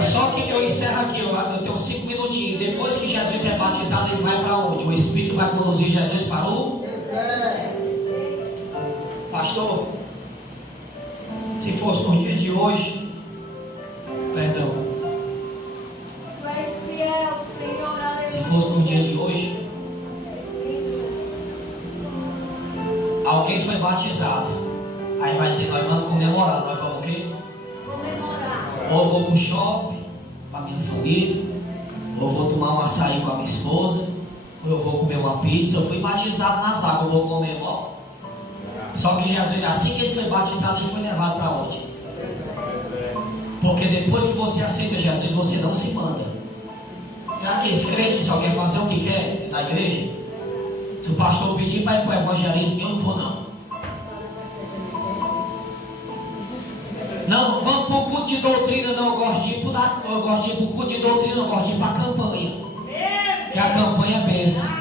Só que eu encerro aqui, eu tenho 5 minutinhos. Depois que Jesus é batizado, ele vai para onde? O Espírito vai conduzir Jesus para o... Pastor, se fosse no dia de hoje, perdão, Tu és fiel, Senhor, aleluia. se fosse no dia de hoje, alguém foi batizado, aí vai dizer: nós vamos comemorar. Nós vamos o quê? Comemorar. Ou eu vou para o shopping com a minha família, ou eu vou tomar um açaí com a minha esposa, ou eu vou comer uma pizza. Eu fui batizado nas águas, eu vou comer igual. Só que Jesus, assim que ele foi batizado, ele foi levado para onde? Porque depois que você aceita Jesus, você não se manda. Já que esse crente só quer fazer o que quer na igreja, se o pastor pedir para ir para o evangelismo, eu não vou não. Não, vamos para o culto de doutrina, não. Eu gosto de ir para o culto de doutrina, não. Eu gosto de ir para a campanha. Que a campanha é benção.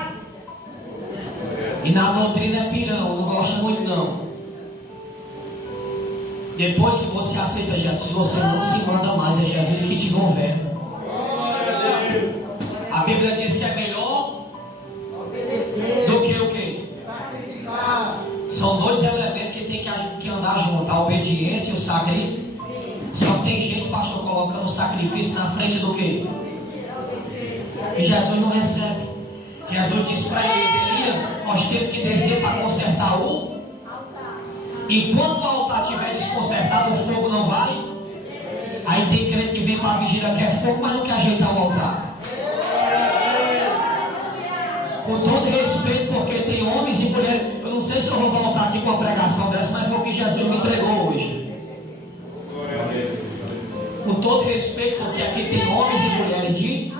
E na doutrina é pirão, eu não gosto muito não. Depois que você aceita Jesus, você não se manda mais, é Jesus que te governa. A Bíblia diz que é melhor do que o quê? São dois elementos que tem que andar junto: a obediência e o sacrifício. Só que tem gente, pastor, colocando o sacrifício na frente do quê? E Jesus não recebe. Jesus disse para eles: Elias, nós temos que descer para consertar o altar. E quando o altar estiver desconcertado, o fogo não vai. Aí tem crente que vem para a vigília, quer fogo, mas não quer ajeitar o altar. Com todo respeito, porque tem homens e mulheres. Eu não sei se eu vou voltar aqui com a pregação dessa, mas foi o que Jesus me entregou hoje. Com todo respeito, porque aqui tem homens e mulheres de...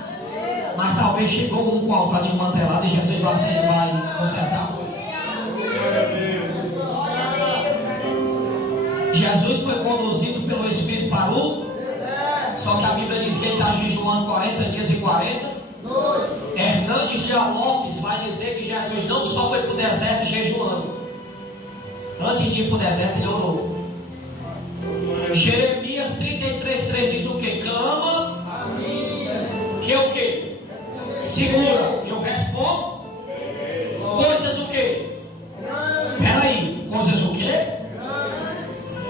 Mas talvez chegou um com o altar desmantelado e Jesus vai consertar. Jesus foi conduzido pelo Espírito para o... Só que a Bíblia diz que ele está jejuando 40 dias e 40. Hernandes de Lopes vai dizer que Jesus não só foi para o deserto jejuando. Antes de ir para o deserto, ele orou. Jeremias 33:3 diz o que? Clama a mim. Que é o que? Segura, eu respondo. Coisas o que? Peraí, coisas o que?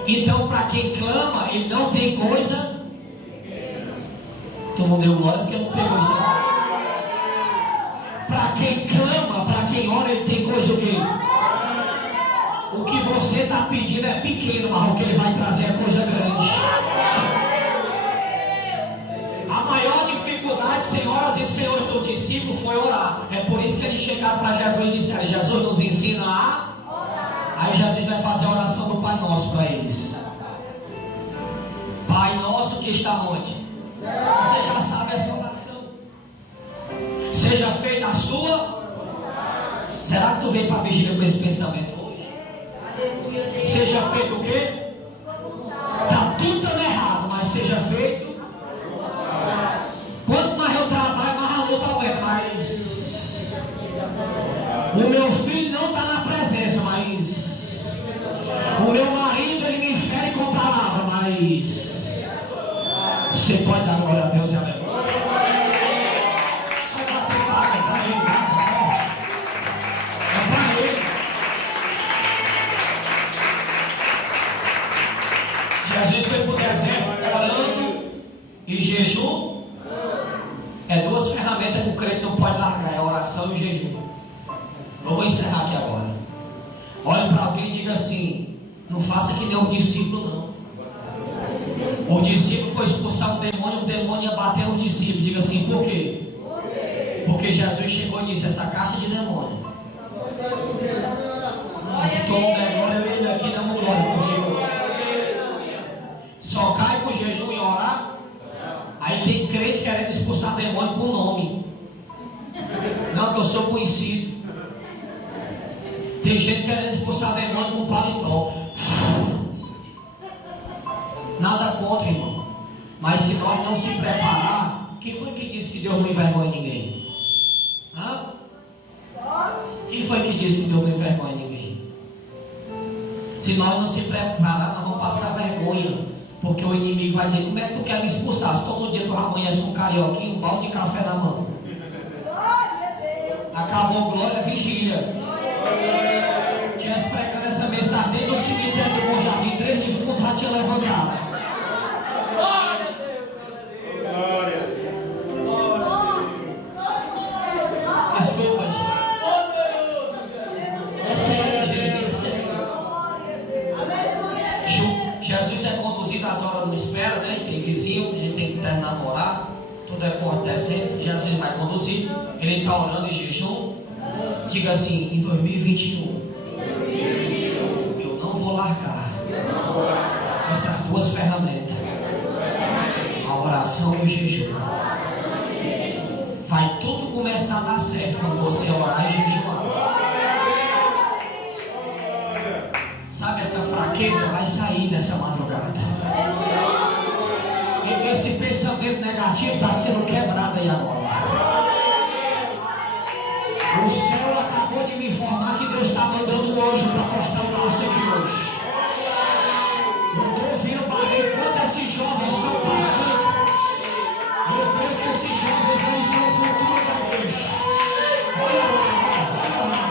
Então, para quem clama, ele não tem coisa. Tu não deu glória porque não pegou isso. Para quem clama, para quem ora, ele tem coisa o que? O que você está pedindo é pequeno, mas o que ele vai trazer é coisa grande. A maior dificuldade, senhoras e senhores, do discípulo foi orar. É por isso que eles chegaram para Jesus e disseram: Jesus nos ensina a orar. Aí Jesus vai fazer a oração do Pai Nosso para eles. Pai Nosso que está onde? Você já sabe essa oração. Seja feita a sua. Será que tu veio para a vigília com esse pensamento hoje? Seja feito o quê? Está tudo dando errado, mas seja feito. Quanto mais eu trabalho, mais a luta aumenta. Mas o meu filho não está na presença, mas o meu marido, ele me fere com palavra, mas você pode dar glória a Deus e aleluia. Jesus foi para o deserto orando e jejum. É duas ferramentas que o crente não pode largar: é a oração e o jejum. Eu vou encerrar aqui agora. Olhe para alguém e diga assim: não faça que nem o discípulo, não. O discípulo foi expulsar o demônio ia bater no discípulo. Diga assim: por quê? Porque Jesus chegou e disse: essa caixa de demônio. Se todo mundo é glória, ele aqui dá uma glória contigo. Só cai com jejum e orar. Aí tem crente querendo expulsar demônio com nome. Não, que eu sou conhecido. Tem gente querendo expulsar demônio com paletó. Nada contra, irmão. Mas se nós não se preparar, quem foi que disse que Deus não envergonha ninguém? Hã? Quem foi que disse que Deus não envergonha ninguém? Se nós não se preparar, nós vamos passar vergonha. Porque o inimigo vai dizer: como é que tu quer me expulsar? Se todo dia tu amanhece com um carioquinho, um balde de café na mão. Acabou glória, vigília. Tivesse pregando essa mensagem desde o cemitério do Bom Jardim, 3 defuntos já tinha levantado. Desculpa, gente. É sério, gente, é sério. Jesus é conduzido às horas, não espera, né? Tem vizinho, a gente tem que terminar de orar. Tudo é por decência. Jesus vai conduzir. Ele está orando em jejum. Diga assim: em 2021, eu não vou largar essas duas ferramentas, a oração e o jejum. Vai tudo começar a dar certo quando você orar e jejuar. Sabe, essa fraqueza vai sair nessa madrugada. E esse pensamento negativo está sendo quebrado aí agora. O céu acabou de me informar que Deus está mandando um anjo para postar para você aqui hoje. Eu estou ouvindo barulho quando esses jovens estão passando. Eu creio que esses jovens aí são o futuro da igreja. Olha lá, olha lá.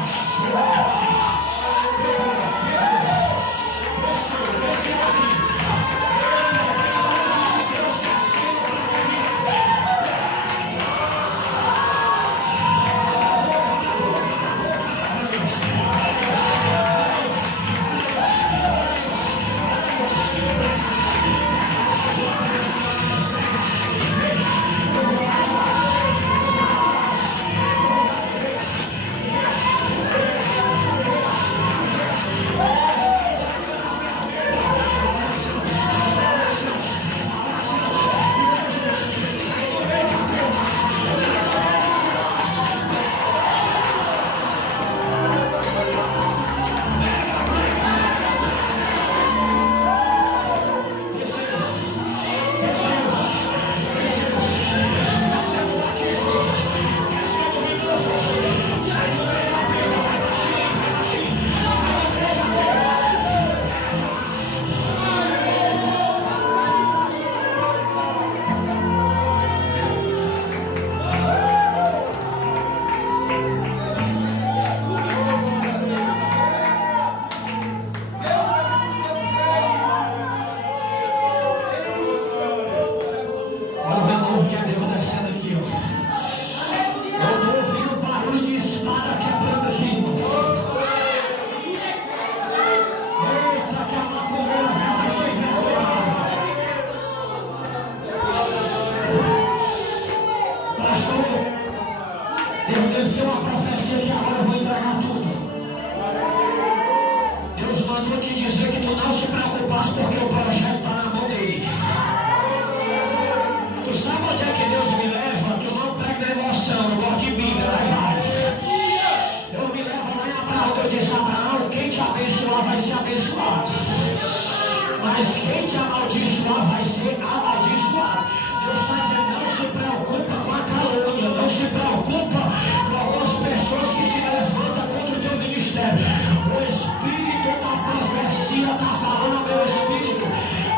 Mas quem te amaldiçoar vai ser amaldiçoado. Deus está dizendo, não se preocupa com a calúnia, não se preocupa com algumas pessoas que se levantam contra o teu ministério. O Espírito da profecia está falando ao meu espírito.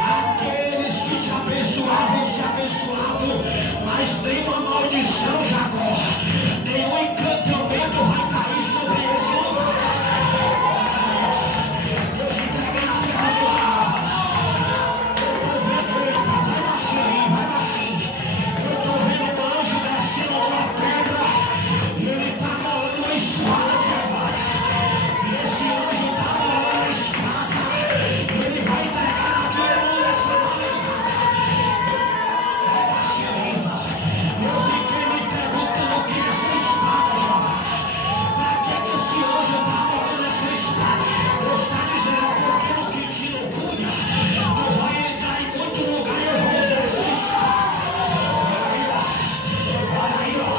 Aqueles que te abençoavam, se abençoavam, mas nenhuma maldição, Jacó, nenhum encantamento vai cair sobre esse lugar. Deus entrega na terra do ar. Vai baixinho. Eu estou vendo um anjo descendo numa pedra e ele está molando uma espada que vai. E esse anjo está molando a espada e ele vai entregar na tua mão essa madrugada. Vai baixinho. Eu fiquei me perguntando o que é essa espada, Jovem. Para que esse anjo está molando essa espada? Deus está dizendo, porque no que te loucura, tu vai entrar em muito lugar e eu vou usar essa espada. Olha aí, ó.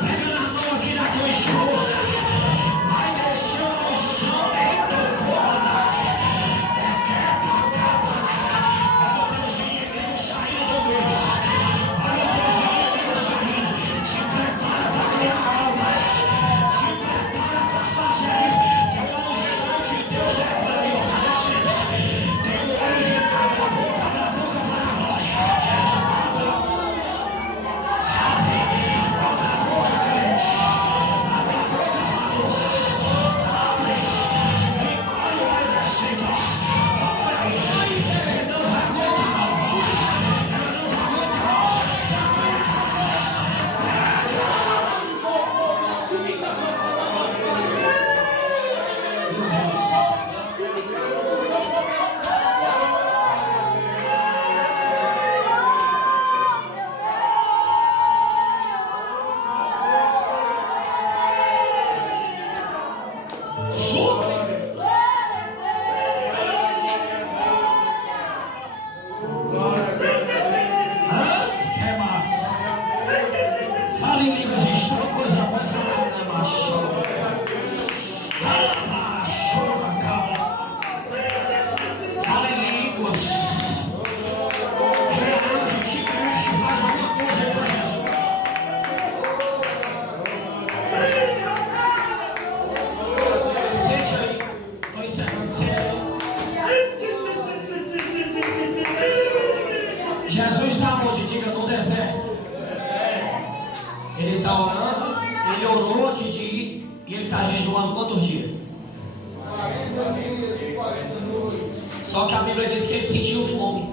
Pega na mão aqui da tua esposa. Vai descer uma unção dentro do corpo. Olha o teus inimigos saindo do meio. Olha o teus inimigos saindo. Se prepara para ganhar alma. Se prepara para fazer. Tem uma unção de Deus levando aí, ó. Tá descendo. Tem um olho de abre a boca para a glória. Fala em línguas estranhas, coisa boa, fala em línguas. Realmente te mexe, faz alguma coisa aí pra Jesus. Sente aí, estou encerrando, sente aí. Jesus está onde? Diga, no deserto. Ele está orando, ele orou antes de ir e ele está jejuando quantos dias? 40 dias e 40 noites. Só que a Bíblia diz que ele sentiu fome.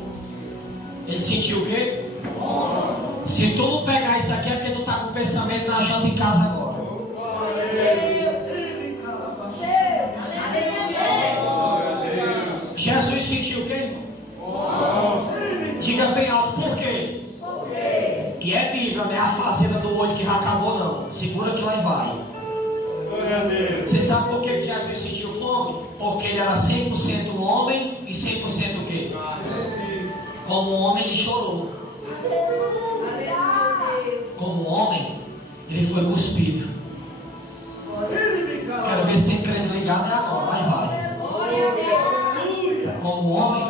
Ele sentiu o quê? Fome. Se tu não pegar isso aqui é porque tu está com o pensamento na janta em casa agora. Jesus sentiu o quê? Fome. Diga bem alto, por quê? E é Bíblia, não é a fazenda do olho que já acabou, não. Segura que lá e vai. Você sabe por que Jesus sentiu fome? Porque ele era 100% homem e 100% o quê? Como homem ele chorou. Como homem ele foi cuspido. Quero ver se tem crente ligado, é agora, lá e vai. Como homem,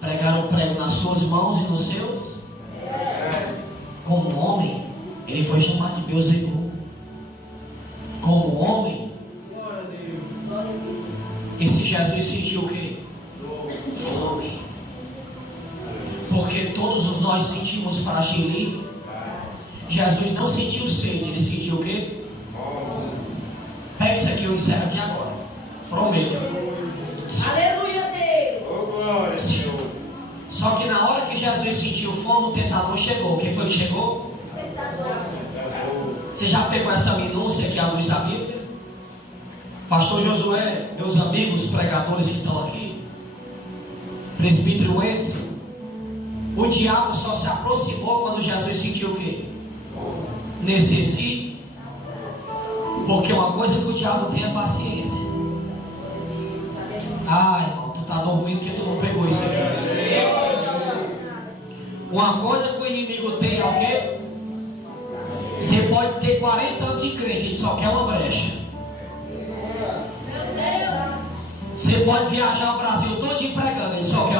pregaram o prego nas suas mãos e nos seus. Como homem, ele foi chamado de Beelzebul. Como homem, esse Jesus sentiu o quê? Fome. Porque todos nós sentimos fragilidade. Jesus não sentiu sede, ele sentiu o quê? Pega isso aqui, eu encerro aqui agora. Prometo. Aleluia, Deus. Glória, Senhor. Só que na hora que Jesus sentiu fome, o tentador chegou. Quem foi que chegou? Você já pegou essa minúcia aqui à luz da Bíblia? Pastor Josué, meus amigos pregadores que estão aqui, presbítero Edson, o diabo só se aproximou quando Jesus sentiu o quê? Necessita. Porque uma coisa que o diabo tem é paciência. Ah, irmão, tu está dormindo porque tu não pegou isso aqui. Uma coisa que o inimigo tem é o quê? Você pode ter 40 anos de crente, ele só quer uma brecha. Você pode viajar o Brasil todo empregando, ele só quer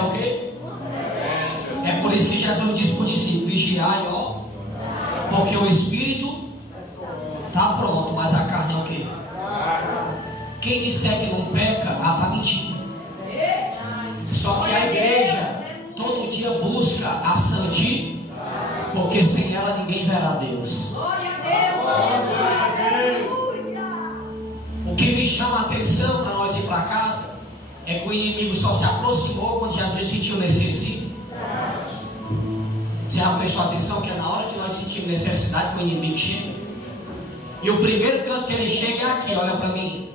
por isso que Jesus disse para o discípulo: vigiai, ó, porque o espírito está pronto, mas a carne é o quê? Quem disser que não peca, está mentindo. Só que a igreja todo dia busca a santidade, porque sem ela ninguém verá Deus. Glória a Deus. O que me chama a atenção para nós ir para casa é que o inimigo só se aproximou quando Jesus sentiu necessidade. Você já prestou atenção que é na hora que nós sentimos necessidade que o inimigo chega? E o primeiro canto que ele chega é aqui, olha para mim.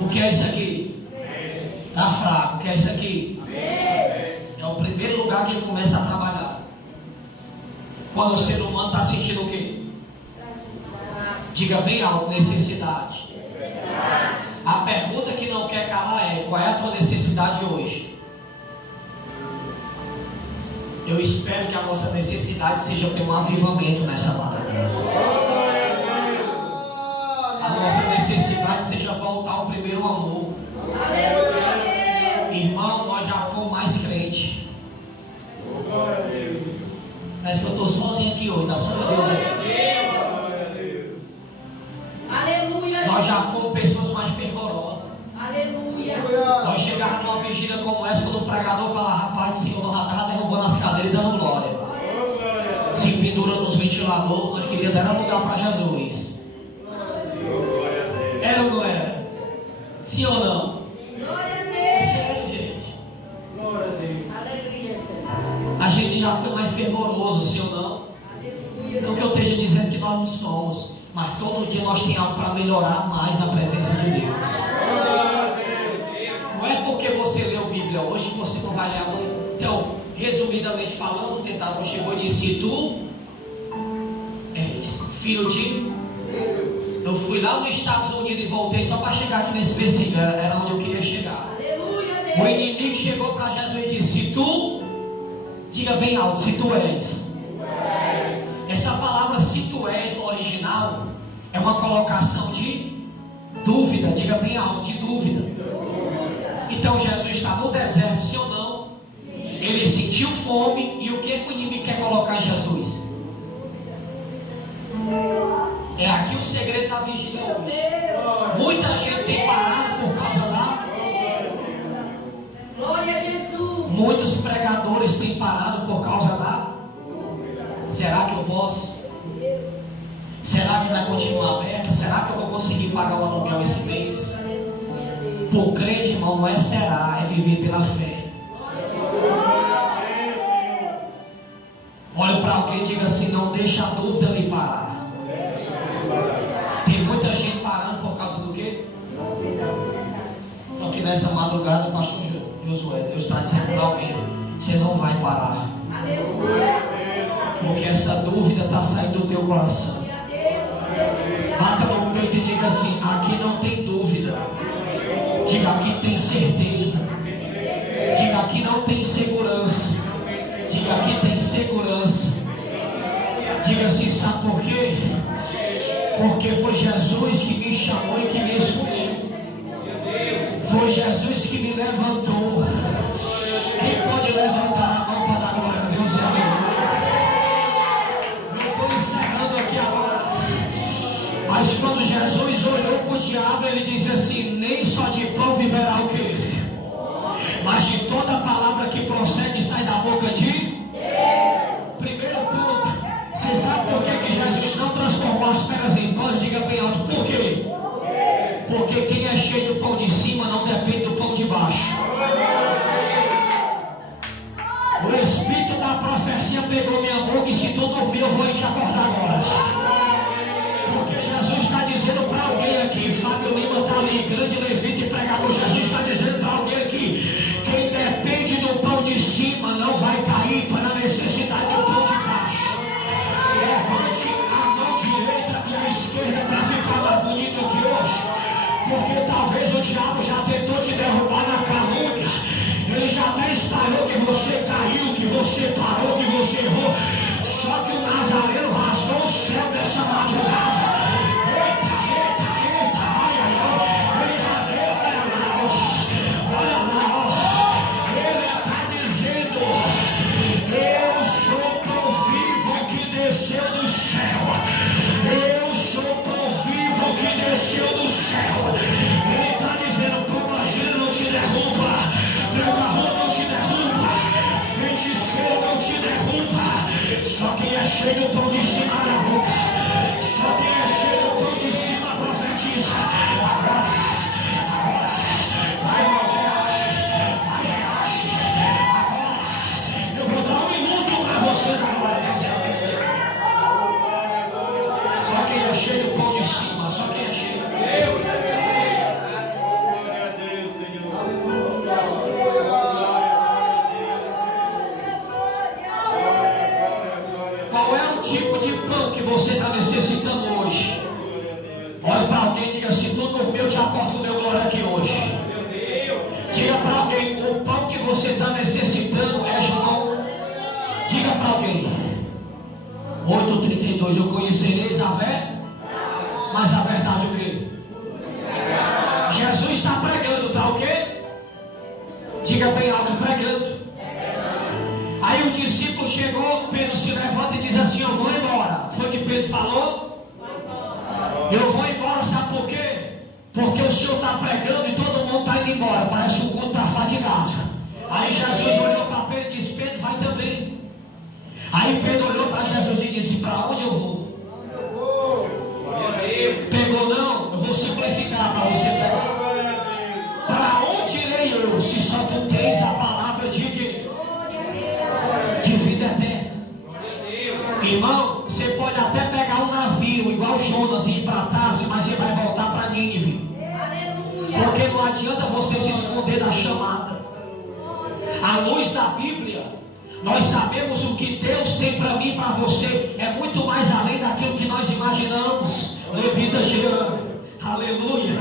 O que é isso aqui? Está fraco. O que é isso aqui? É o primeiro lugar que ele começa a trabalhar. Quando o ser humano está sentindo o quê? Diga bem alto: necessidade. A pergunta que não quer calar é: qual é a tua necessidade hoje? Eu espero que a nossa necessidade seja ter um avivamento nessa madrugada. A nossa necessidade seja voltar ao primeiro amor. Irmão, nós já fomos mais crente. Parece que eu estou sozinho aqui hoje, está só Deus aí. Aleluia. Nós já fomos pessoas mais fervorosas. Aleluia. Nós chegávamos numa vigília como essa, quando o pregador falava: rapaz, o Senhor já estava derrubando as cadeiras e dando glória. Se pendurando nos ventiladores, nós queríamos dar lugar para Jesus. Era ou não era? Sim ou não? Glória a Deus. Sério, gente. Aleluia. A gente já foi mais fervoroso, sim ou não? Não que eu esteja dizendo que nós não somos, mas todo dia nós temos algo para melhorar mais na presença de Deus. Não é porque você leu a Bíblia hoje que você não vai ler amanhã. Então, resumidamente falando, o tentador chegou e disse: tu és filho de... Eu fui lá nos Estados Unidos e voltei só para chegar aqui nesse versículo, era onde eu queria chegar. Aleluia, O Deus. inimigo chegou para Jesus e disse: se tu, diga bem alto, se tu és. Essa palavra se tu és no original é uma colocação de dúvida, diga bem alto, de dúvida. Então Jesus está no deserto, sim ou não? Ele sentiu fome, e o que o inimigo quer colocar em Jesus? É aqui o segredo da vigília hoje. Muita gente tem parado por causa da... Glória a Jesus. Muitos pregadores têm parado por causa da... Será que eu posso? Será que vai continuar aberta? Será que eu vou conseguir pagar o aluguel esse mês? Aleluia, Deus. Por crente, irmão, não é será, é viver pela fé. Olha para alguém e diga assim: não deixa a dúvida lhe parar. Tem muita gente parando por causa do quê? Só que nessa madrugada o pastor Josué, Deus está dizendo para alguém: você não vai parar. Aleluia. Porque essa dúvida está saindo do teu coração. Glória a Deus. Bata no peito e diga assim: aqui não tem dúvida. Diga: aqui tem certeza. Diga: aqui não tem segurança. Diga: aqui tem segurança. Diga assim: sabe por quê? Porque foi Jesus que me chamou e que me escolheu. Foi Jesus que me levantou. Quem pode levantar a mão para dar glória a Deus e aleluia? Eu estou encerrando aqui agora. Mas quando Jesus olhou para o diabo, ele disse assim: nem só de pão viverá o quê? Mas de toda palavra que procede e sai da boca de... Primeiro ponto. Você sabe por que Jesus não transformou as pedras em pães? Diga bem alto: por quê? Porque quem é cheio do pão de cima não depende do pão de baixo. O espírito da profecia pegou minha boca e se tu dormir eu vou te acordar agora. Porque Jesus está dizendo para alguém aqui, Fábio Lima está ali, grande levita e pregador. Jesus está dizendo para alguém aqui: quem depende do pão de cima não vai cair para a necessidade do pão de baixo. Levante a mão direita e a esquerda para ficar mais bonito que hoje. Porque talvez o diabo já tentou te derrubar na calúnia. Ele já até espalhou que você caiu, que você parou, que você errou. Só que o Nazareno rasgou o céu dessa madrugada. Eita, eita, eita, ai, ai, ai. Ele alguém. 8:32, eu conhecereis a verdade, mas a verdade o quê? Jesus está pregando, está o quê? Diga bem alto, pregando. Aí o discípulo chegou, Pedro se levanta e diz assim: eu vou embora. Foi o que Pedro falou? Eu vou embora, sabe por quê? Porque o Senhor está pregando e todo mundo está indo embora. Parece que o culto está fadigado. Aí Jesus olhou para Pedro e disse: Pedro, vai também. Aí Pedro olhou para Jesus e disse: para onde eu vou? Pegou não? Eu vou simplificar para você pegar. Para onde irei eu, se só tu tens a palavra de vida eterna? Irmão, você pode até pegar um navio igual Jonas e ir para Tarso, mas você vai voltar para Nínive. Porque não adianta você se esconder da chamada. À luz da Bíblia, nós sabemos o que Deus tem para mim e para você é muito mais além daquilo que nós imaginamos. Levita Jean, aleluia.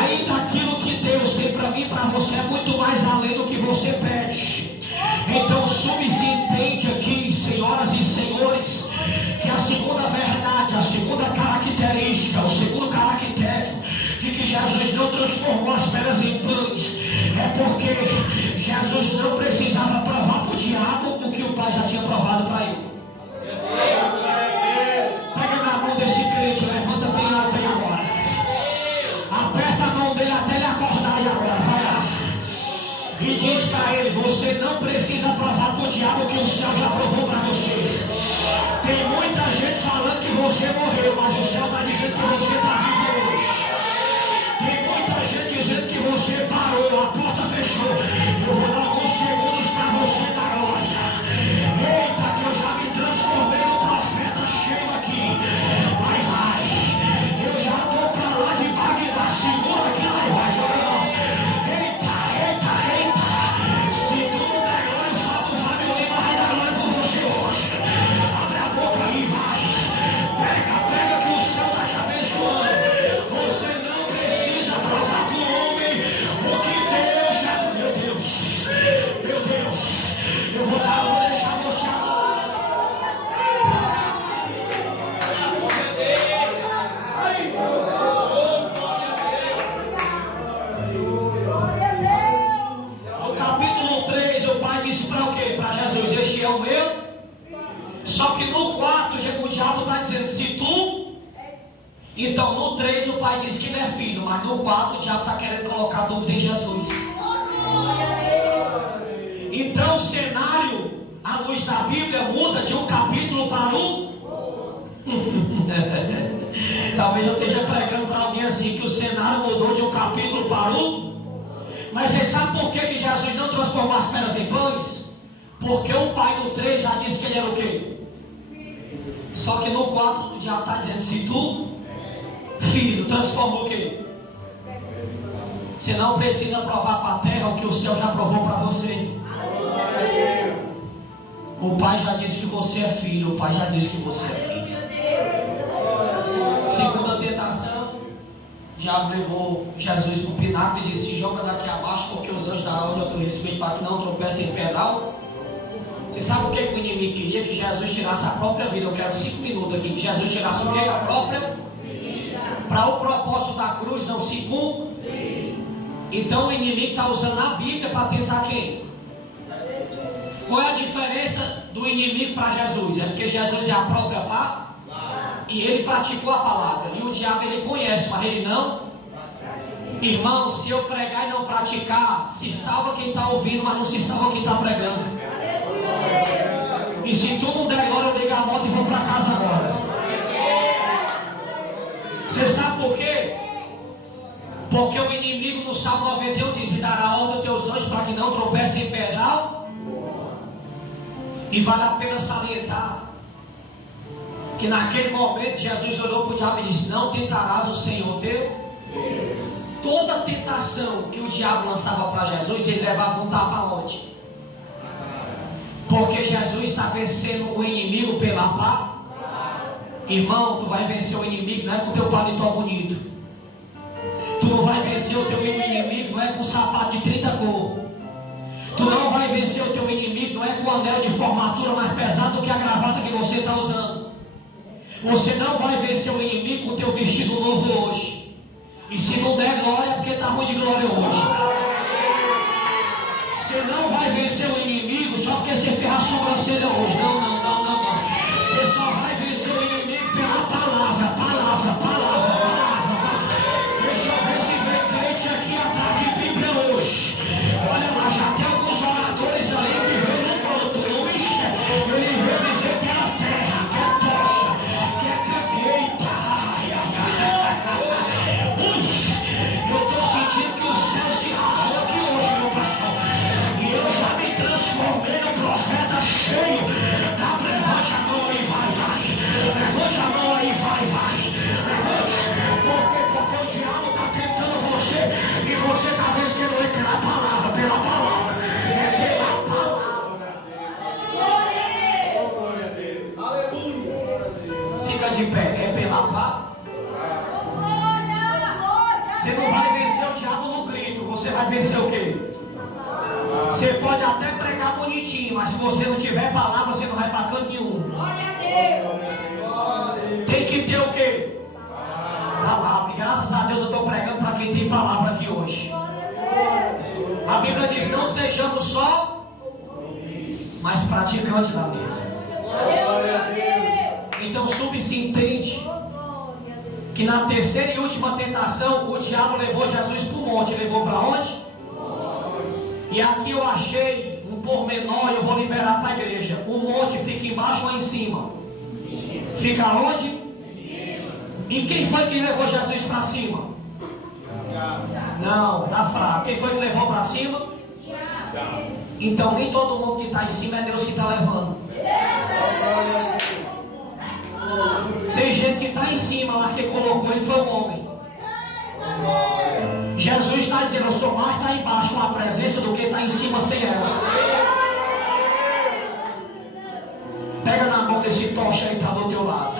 Ainda aquilo que Deus tem para mim e para você é muito mais além do que você pede. Então subentende aqui, senhoras e senhores, que a segunda verdade, a segunda característica, o segundo caractere de que Jesus não transformou as pedras em pães é porque Jesus não precisava provar para o diabo o que o Pai já tinha provado para ele. Pega na mão desse crente, levanta bem alto aí agora. Aperta a mão dele até ele acordar aí agora. Vai lá. E diz para ele: você não precisa provar para o diabo que o céu já provou para você. Tem muita gente falando que você morreu, mas o céu está dizendo que você está vivo hoje. Tem muita gente dizendo que você parou, a porta fechou. Eu vou dar alguns segundos para você dar glória. Eita, que eu já me transformei no profeta cheio aqui. Vai, vai. Eu já estou para lá de Bagdá. Segura aqui, vai, jovem. Eita, eita, eita. Se tu não der glória, o Fábio Lima vai dar glória por você hoje. Abre a boca aí, vai. Pega, pega que o céu está te abençoando. Você não precisa provar para o homem o que Deus já... Meu Deus, meu Deus. Eu vou deixar você agora. No capítulo 3, o pai disse para o quê? Para Jesus: este é o meu. Só que no 4, o diabo está dizendo: se tu. Então no 3 o pai disse que não é filho, mas no 4 o diabo está querendo colocar dúvida em Jesus. Então o cenário, à luz da Bíblia, muda de um capítulo para o... Talvez eu esteja pregando para alguém assim, que o cenário mudou de um capítulo para o... Mas você sabe por que Jesus não transformou as pedras em pães? Porque o pai no 3 já disse que ele era o quê? Só que no 4 o diabo está dizendo: se tu, filho, transformou o quê? Você não precisa provar para a terra o que o céu já provou para você. O pai já disse que você é filho. O pai já disse que você é filho. Segunda tentação, o diabo levou Jesus para o pináculo e disse: se joga daqui abaixo, porque os anjos darão onde eu estou respeito para que não tropece em pedral. Você sabe o que o inimigo queria? Que Jesus tirasse a própria vida. Eu quero 5 minutos aqui. Que Jesus tirasse o que? A própria vida. Para o propósito da cruz não se cumprir. Então o inimigo está usando a Bíblia para tentar quem? Qual é a diferença do inimigo para Jesus? É porque Jesus é a própria palavra e ele praticou a palavra. E o diabo ele conhece, mas ele não. Irmão, se eu pregar e não praticar, se salva quem está ouvindo, mas não se salva quem está pregando. E se tu não der glória, eu ligo a moto e vou para casa agora. Você sabe por quê? Porque o inimigo no Salmo 91 diz: e dará ordem aos teus anjos para que não tropecem em pedral. E vale a pena salientar que naquele momento Jesus olhou para o diabo e disse: não tentarás o Senhor teu. Toda tentação que o diabo lançava para Jesus, ele levava um tapa onde? Porque Jesus está vencendo o inimigo pela paz. Irmão, tu vai vencer o inimigo não é com o teu paletó bonito. Tu não vai vencer o teu inimigo não é com um sapato de 30 cor. Tu não vai vai vencer o teu inimigo não é com o anel de formatura mais pesado do que a gravata que você está usando. Você não vai vencer o inimigo com o teu vestido novo hoje. E se não der glória, é porque está ruim de glória hoje. Você não vai vencer o inimigo só porque você fez a sobrancelha hoje. Não, não, não, não, não. Você só vai vencer o inimigo pela palavra, palavra, palavra, palavra. Deixa eu ver se vem crente aqui atrás de Bíblia hoje. Olha lá, já tem alguns oradores aí que vêm no canto. Luiz, ele veio dizer que é a terra, que é tocha, que é cadeita. Eu estou sentindo que o céu se rasgou aqui hoje, meu pastor. E eu já me transformei no profeta cheio. Levante a mão aí, vai, vai. Levante a mão aí, vai, vai. Levante. Porque o diabo está tentando você e você está vencendo ele pela palavra, pela palavra. É pela palavra. Glória a Deus. Aleluia. Fica de pé, é pela paz. Você não vai vencer o diabo no grito, você vai vencer o quê? Você pode até pregar bonitinho, mas se você não tiver palavra, você não vai para canto nenhum. Glória a Deus. Tem que ter o quê? Palavra. E graças a Deus eu estou pregando para quem tem palavra aqui hoje. A Bíblia diz, não sejamos só, mas praticantes da mesa. Glória a Deus. Então subentende que na terceira e última tentação, o diabo levou Jesus para o monte. Levou para onde? E aqui eu achei um pormenor, eu vou liberar para a igreja. O monte fica embaixo ou em cima? Fica onde? E quem foi que levou Jesus para cima? Não, tá fraco. Quem foi que levou para cima? Então nem todo mundo que está em cima é Deus que está levando. Tem gente que está em cima, mas quem colocou ele foi o homem. Jesus está dizendo, eu sou mais está embaixo com a presença do que está em cima sem ela. Pega na mão desse tocha aí que está do teu lado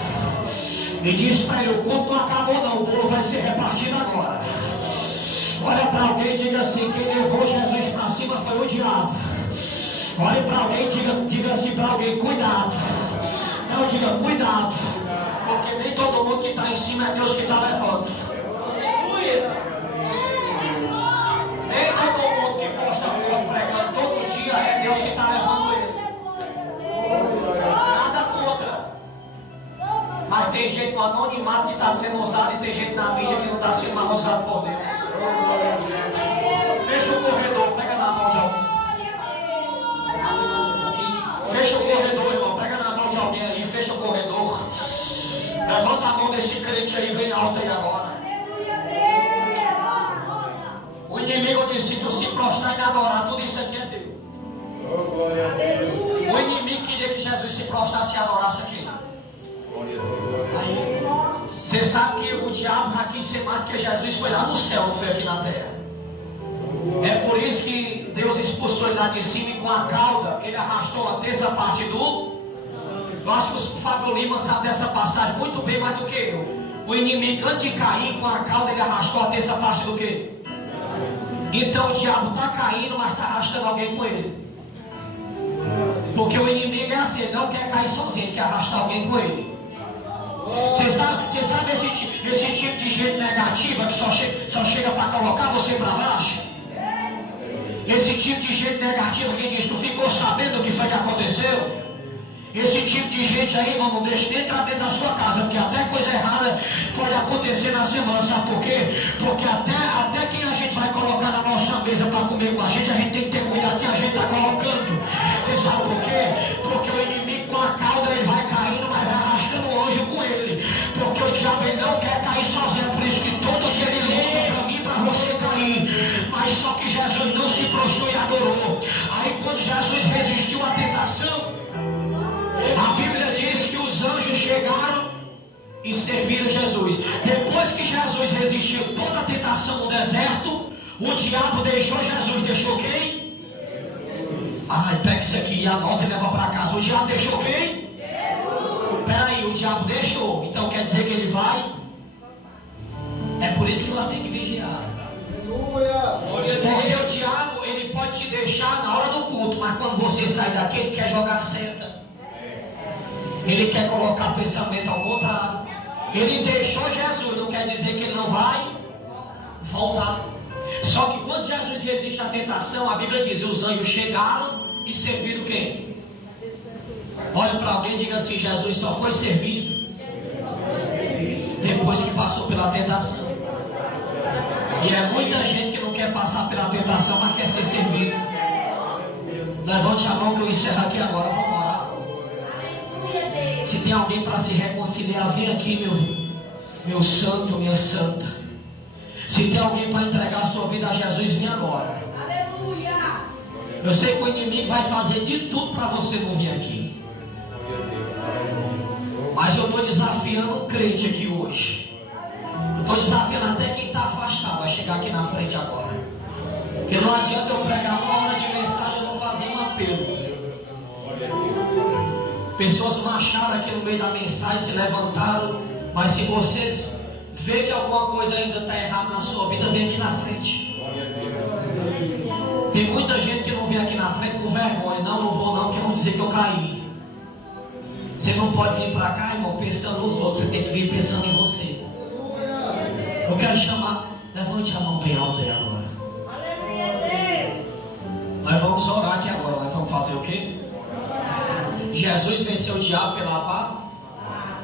e diz para ele, o culto não acabou não, o bolo vai ser repartido agora. Olha para alguém e diga assim, quem levou Jesus para cima foi o diabo. Olhe para alguém e diga assim para alguém, cuidado. Não, diga cuidado, porque nem todo mundo que está em cima é Deus que está levando. Nem todo mundo que posta foto pregando todo dia é Deus que está levando ele. Nada contra. Mas tem gente no anonimato que está sendo usado e tem gente na mídia que não está sendo mais usado por Deus. Fecha o corredor, pega na mão de alguém. Fecha o corredor, irmão, pega na mão de alguém aí, fecha o corredor. Levanta a mão desse crente aí, bem alto aí agora. O inimigo disse que se prostrar e adorar, tudo isso aqui é Deus. O inimigo queria que Jesus se prostrasse e adorasse aqui. Aí, você sabe que o diabo está aqui em cima porque Jesus foi lá no céu, não foi aqui na terra. É por isso que Deus expulsou ele lá de cima e com a cauda ele arrastou a terça parte do. Eu acho que o Fábio Lima sabe dessa passagem muito bem mais do que eu. O inimigo, antes de cair com a cauda, ele arrastou a terça parte do quê? Então o diabo está caindo, mas está arrastando alguém com ele. Porque o inimigo é assim, ele não quer cair sozinho, ele quer arrastar alguém com ele. Você sabe esse tipo de gente negativa que só chega para colocar você para baixo? Esse tipo de gente negativa que diz, tu ficou sabendo o que foi que aconteceu? Esse tipo de gente aí, irmão, não deixa nem entrar dentro da sua casa, porque até coisa errada pode acontecer na semana, sabe por quê? Porque até quem a gente vai colocar na nossa mesa para comer com a gente tem que ter cuidado que a gente está colocando. Você sabe por quê? Porque o inimigo com a cauda ele vai caindo, mas vai arrastando o anjo com ele. Porque o diabo ele não quer cair sozinho, por isso que todo dia ele luta para mim e para você cair. Mas só que Jesus não se prostrou e adorou. Aí quando Jesus resistiu à tentação, a Bíblia diz que os anjos chegaram e serviram Jesus. Depois que Jesus resistiu toda a tentação no deserto, o diabo deixou Jesus. Deixou quem? Ai, pega isso aqui e anota e leva para casa. O diabo deixou quem? Peraí, o diabo deixou. Então quer dizer que ele vai? É por isso que nós temos que vigiar. Porque o diabo, ele pode te deixar na hora do culto, mas aqui ele quer jogar seta. Ele quer colocar pensamento ao contrário. Ele deixou Jesus, não quer dizer que ele não vai voltar. Só que quando Jesus resiste à tentação, a Bíblia diz: os anjos chegaram e serviram quem? Olhe para alguém e diga assim: Jesus só foi servido depois que passou pela tentação. E é muita gente que não quer passar pela tentação, mas quer ser servido. Levante a mão que eu encerro aqui agora. Vamos orar. Se tem alguém para se reconciliar, vem aqui, meu santo, minha santa. Se tem alguém para entregar a sua vida a Jesus, vem agora. Aleluia. Eu sei que o inimigo vai fazer de tudo para você não vir aqui. Mas eu estou desafiando o crente aqui hoje. Eu estou desafiando até quem está afastado a chegar aqui na frente agora. Porque não adianta eu pregar uma hora de mensagem e não fazer um apelo. Pessoas marcharam aqui no meio da mensagem, se levantaram. Mas se vocês vê que alguma coisa ainda está errada na sua vida, vem aqui na frente. Tem muita gente que não vem aqui na frente com vergonha. Não vou não, porque vão dizer que eu caí. Você não pode vir para cá, irmão, pensando nos outros. Você tem que vir pensando em você. Eu quero chamar. Levante a mão bem alta aí agora. Nós vamos orar aqui agora. Nós vamos fazer o quê? Jesus venceu o diabo pela paz.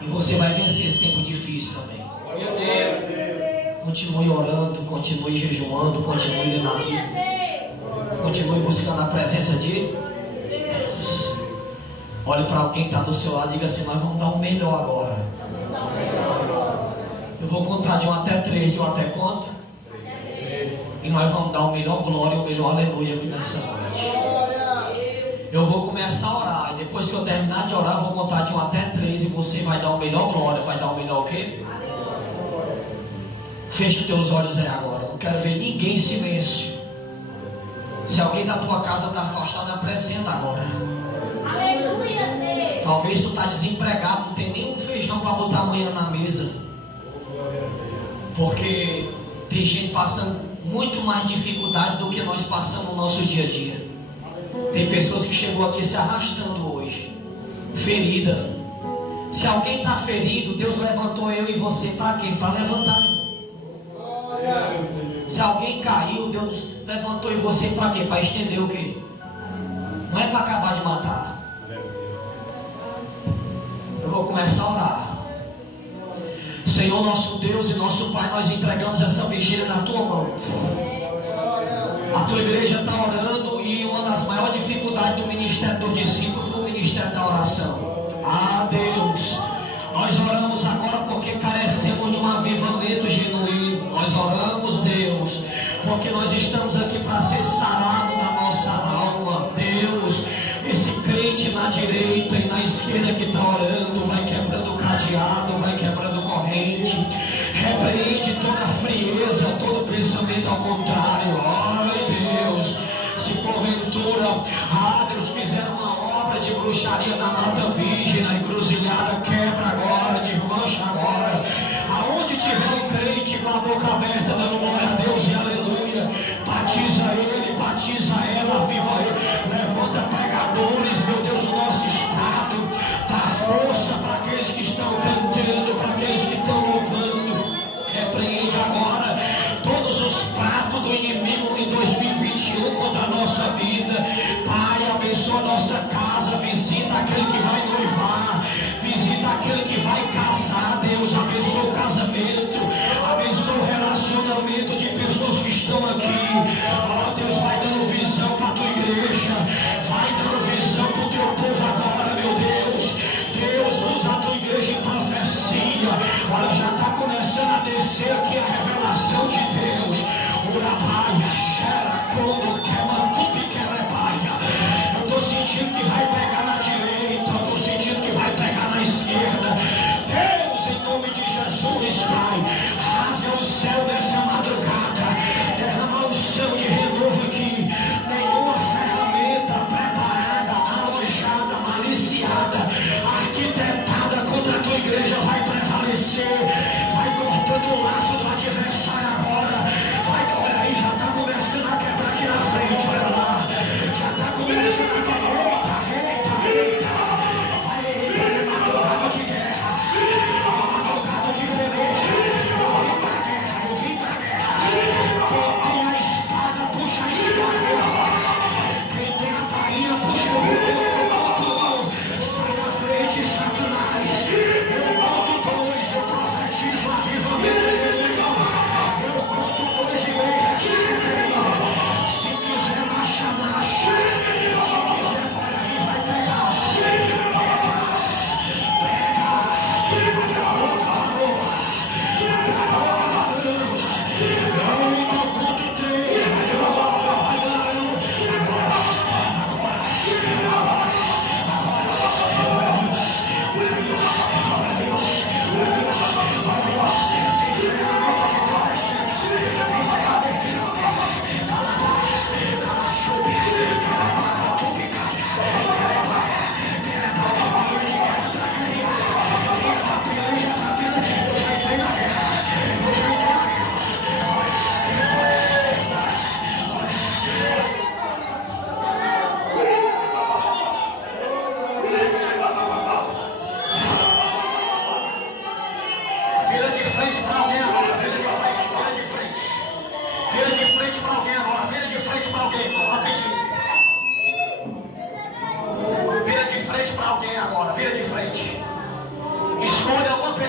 E você vai vencer esse tempo difícil também. Continue orando, continue jejuando, continue lendo a Bíblia, continue buscando a presença de Deus. Olhe para alguém que está do seu lado e diga assim: nós vamos dar o melhor agora. Eu vou contar de 1 até 3, de 1 até quanto? E nós vamos dar o melhor glória e o melhor aleluia aqui nessa noite. Eu vou começar a orar, e depois que eu terminar de orar, eu vou contar de 1 até 3 e você vai dar o melhor glória, vai dar o melhor o quê? Feche os teus olhos aí agora. Não quero ver ninguém em silêncio. Se alguém da tua casa está afastado, apresenta agora. Aleluia, Deus. Talvez tu está desempregado, não tem nenhum feijão para botar amanhã na mesa. Porque tem gente passando muito mais dificuldade do que nós passamos no nosso dia a dia. Tem pessoas que chegou aqui se arrastando hoje, ferida. Se alguém está ferido, Deus levantou eu e você para quê? Para levantar, irmão. Se alguém caiu, Deus levantou e você para quê? Para estender o quê? Não é para acabar de matar. Eu vou começar a orar. Senhor nosso Deus e nosso Pai, nós entregamos essa vigília na tua mão. A tua igreja está orando e uma das maiores dificuldades do ministério dos discípulos foi o ministério da oração. Ah, Deus, nós oramos agora porque carecemos de um avivamento genuíno. Nós oramos, Deus, porque nós estamos aqui para ser sarado na nossa alma. Deus, esse crente na direita e na esquerda que está orando, vai quebrando cadeado, vai quebrando corrente, repreende toda frieza, todo pensamento ao contrário. Ai, Deus, se porventura, Deus, fizeram uma obra de bruxaria na Mata Virgem, na encruzilhada, quebra agora, desmancha agora. Aonde tiver um crente com a boca aberta, dando glória a Deus e aleluia, batiza ele, batiza ela, viva ele, levanta pregadores, meu Deus, do nosso estado, dá força para aqueles que estão cantando, para aqueles que estão louvando. Repreende agora todos os pratos do inimigo em 2021 contra a nossa vida. Pai, abençoa a nossa casa, visita aquele que vai noivar, visita aquele que vai casar. Deus, abençoa o casamento, abençoa o relacionamento.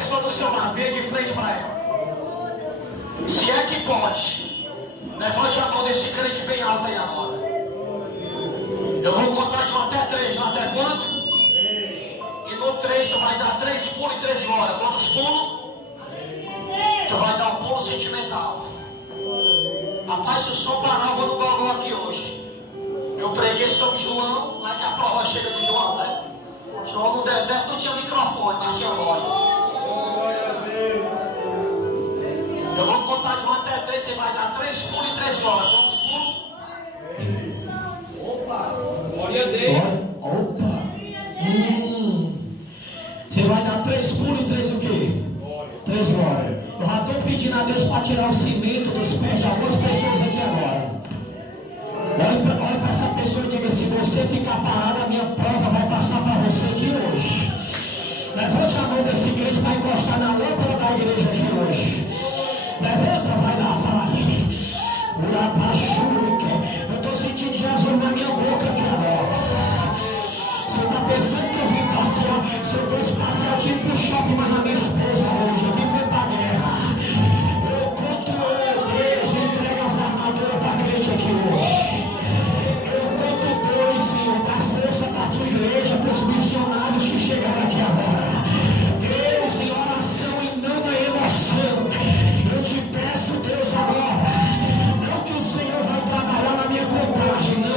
pessoa do seu lado, vem de frente para ela. Se é que pode, levante a mão desse crente bem alto aí agora. Eu vou contar de 1 até 3, não até quanto? E no 3 tu vai dar 3 pulos e 3 glórias. Quantos pulos? Tu vai dar um pulo sentimental. Rapaz, se o som parar, eu vou no gogó aqui hoje. Eu preguei sobre João, mas que a prova chega de João, né? João no deserto não tinha microfone, mas tinha voz. Eu vou contar de 1 até 3, você vai dar 3 pulos e 3 glórias. Quantos pulos? Opa! Glória a Deus! Opa! Você vai dar 3 pulos e 3 o quê? 3 glórias. Eu já estou pedindo a Deus para tirar o cimento dos pés de algumas pessoas aqui agora. Olha para essa pessoa e diga: se você ficar parado, a minha prova vai passar para você aqui hoje. Levante a mão desse crente para encostar na lâmpada da igreja aqui hoje. Levanta, vai lá, vai. Eu estou sentindo Jesus na minha boca aqui agora. Você está pensando que eu vim passear? Se eu fosse passear, eu tinha que ir pro shopping, mas a minha esposa hoje, eu vim ver pra guerra. Eu conto Deus, entrega as armaduras para crente aqui hoje. Eu conto Deus, Senhor, dá força para a tua igreja, para os missionários que chegaram aqui agora. Deus, em oração e não na emoção. Eu te peço, Deus, agora. Não que o Senhor vai trabalhar na minha contagem. Não.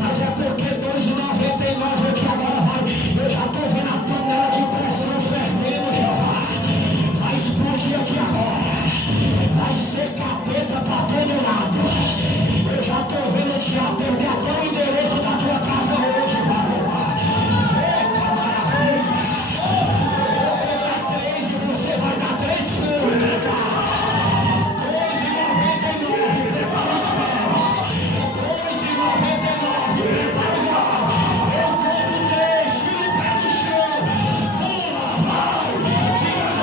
Mas é porque 2,99 aqui agora vai. Eu já estou vendo a panela de pressão fervendo, Jeová. Vai explodir aqui agora. Vai ser capeta para todo lado. Eu já estou vendo o diabo perder até o endereço da tua casa hoje, varão. Eita maravilha. Eu vou contar 3 e você vai dar 3 pulos, cara. 2,99, prepara os pés. 2,99, prepara o ar. Eu conto 3, tira o pé do chão. Pula, vai, tira a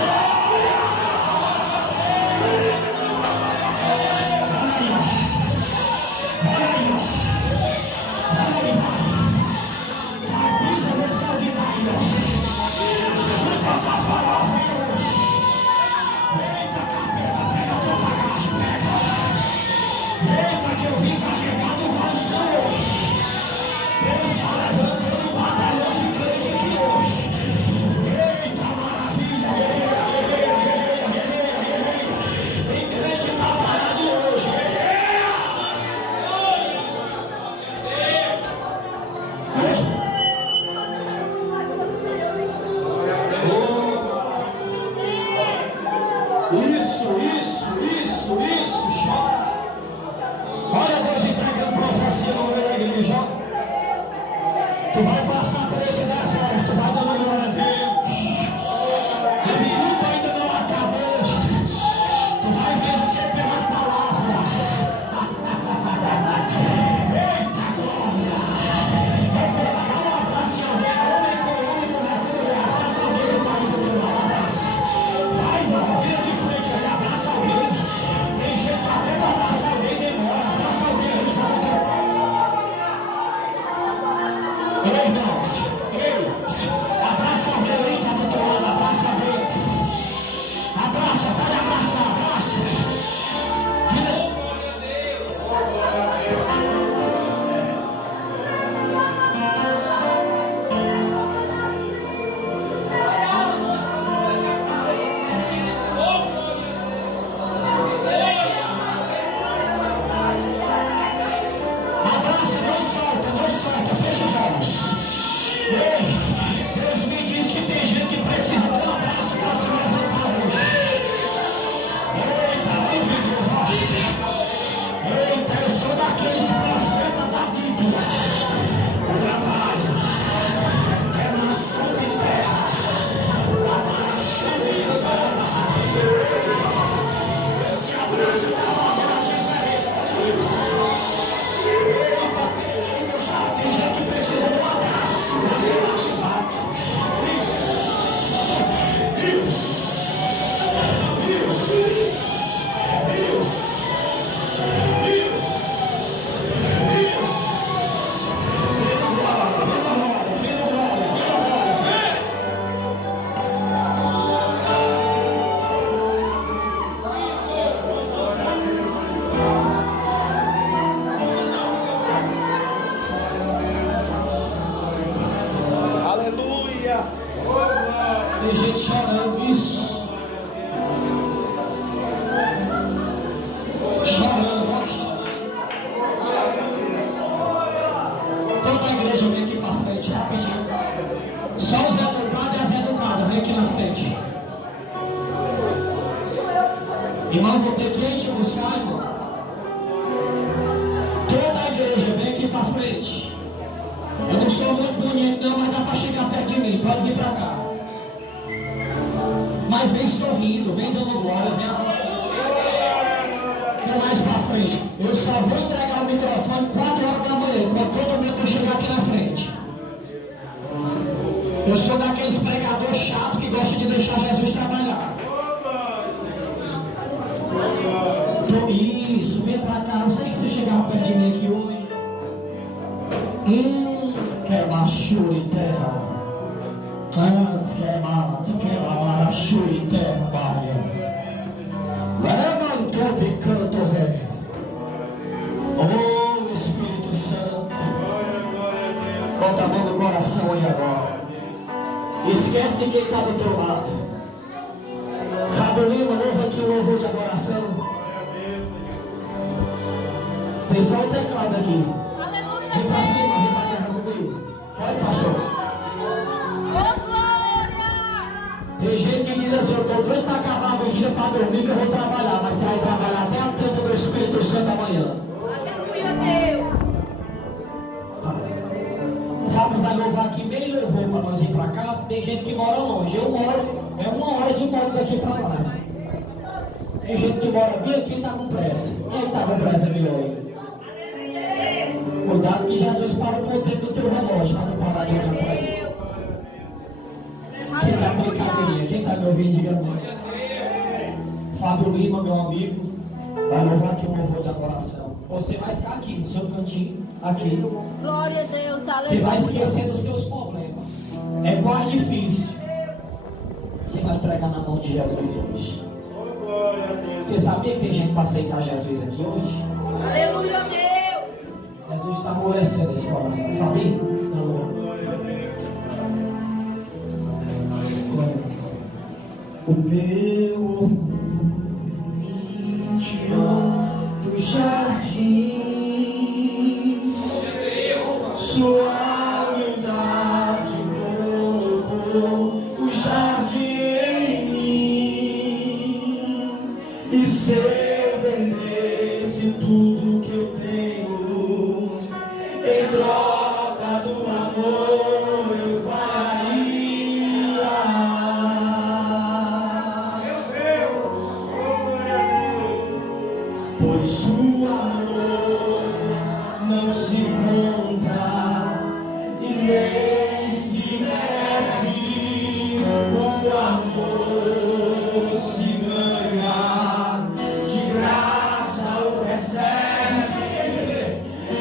Isso, chora. Olha Deus entregando profecia no meio da igreja. Tu vai passar por esse deserto, tu vai dando glória a Deus. O culto ainda não acabou. Tu vai vencer pela palavra. Eita glória. Dá um abraço em alguém, homem com homem, mulher com mulher. Abraça alguém que está indo do lado, abraça. Vai, irmão, vira de frente aí, abraça alguém. Tem jeito até para abraçar alguém, demora. Abraça alguém aí, ei, irmãos, abraça alguém aí, tá do teu lado, abraça alguém. Abraça, pode abraçar, abraça. Vira. Abraça, não solta, fecha os olhos. frente, rapidinho. Só os educados e as educadas, vem aqui na frente. Irmão, vou ter que ir te buscar, irmão. Toda a igreja, vem aqui pra frente. Eu não sou muito bonito não, mas dá pra chegar perto de mim, pode vir pra cá. Mas vem sorrindo, vem dando glória, vem agora. Vem mais pra frente. Eu só vou entregar o microfone 4 horas da manhã, quando todo mundo chegar aqui na frente. Eu sou daqueles pregadores chatos que gostam de deixar Jesus trabalhar. Isso, vem pra cá. Eu sei que você chegava perto de mim aqui hoje. Quer machuri terra. Antes quer machuri terra, Maria. Levantou picando rei. Oh, Espírito Santo. Bota a mão no coração aí agora. Esquece de quem está do teu lado. Fábio Lima, louva aqui o louvor de adoração. Tem só o teclado aqui. Vem pra cima, vem pra guerra comigo. Pode, pastor. Tem gente que diz assim, eu estou doido para acabar a vigília para dormir que eu vou trabalhar. Mas você vai trabalhar até o tempo do Espírito Santo amanhã. Aleluia, Deus. O Fábio vai louvar aqui, meio levou para nós ir para casa. Tem gente que mora longe. Eu moro, é 1 hora de moto daqui para lá. Tem gente que mora bem aqui e está com pressa. Quem está com pressa, meu? Cuidado que Jesus parou o tempo do teu relógio para tu parar de olhar para ele. Quem está brincadeirinha? Quem está me ouvindo, diga amém. Fábio Lima, meu amigo, vai louvar aqui um louvor de adoração. Você vai ficar aqui no seu cantinho, aqui. Glória a Deus, aleluia. Você vai esquecer dos seus problemas. É quase difícil. Você vai entregar na mão de Jesus hoje. Você sabia que tem gente para aceitar Jesus aqui hoje? Aleluia, Deus. Jesus está amolecendo esse coração. Família? O meu do jardim, sua humildade colocou o jardim em mim, e se eu vendesse tudo que eu tenho em troca do amor, eu faria. Pois o amor não se compra e nem se merece. O amor se ganha, de graça o recebe.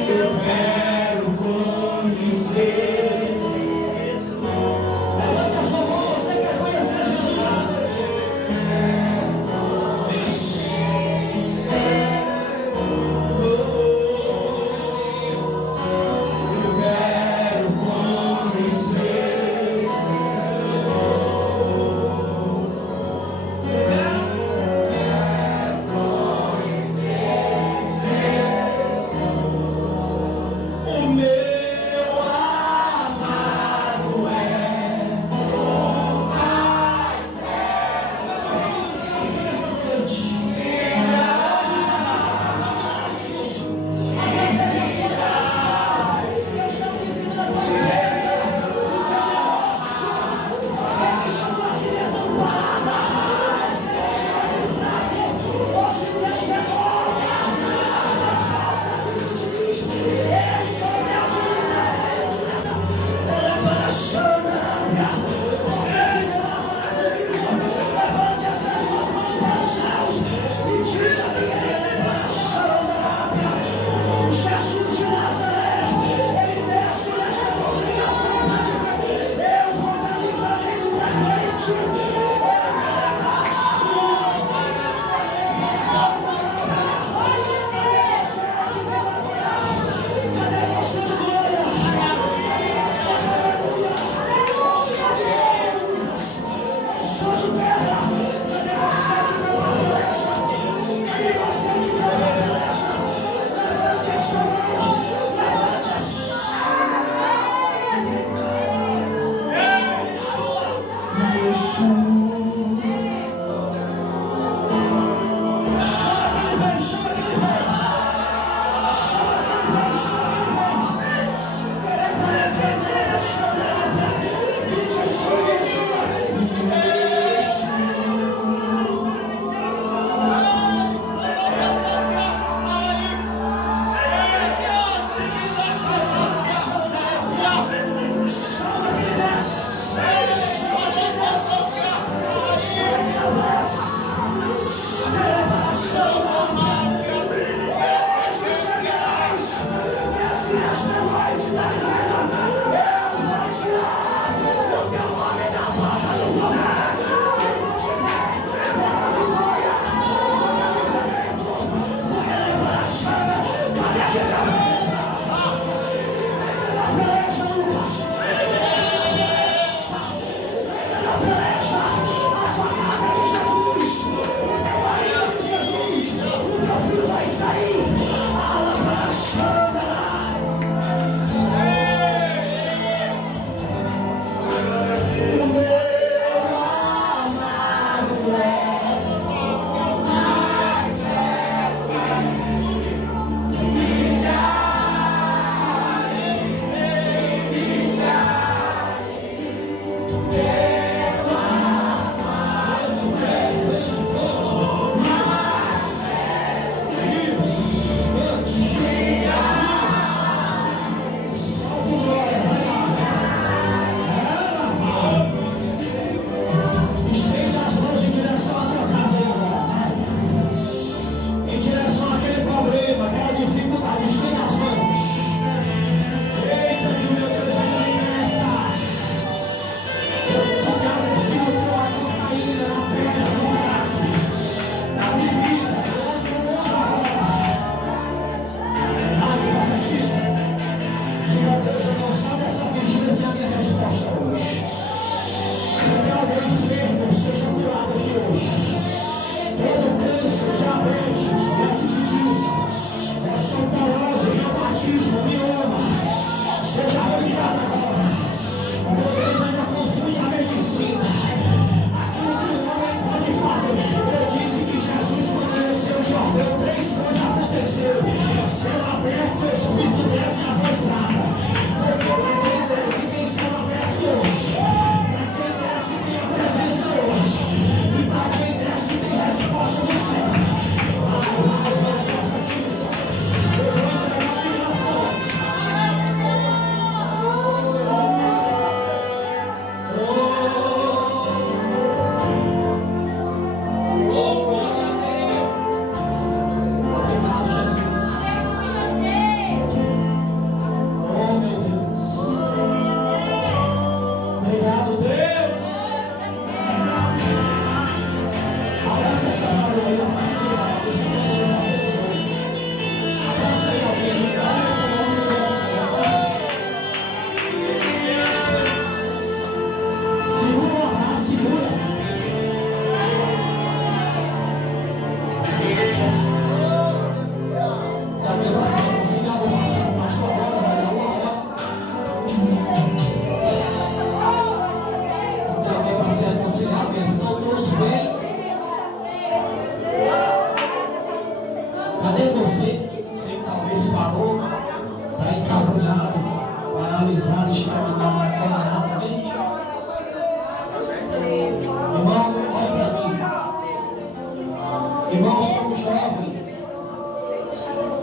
Eu quero conhecer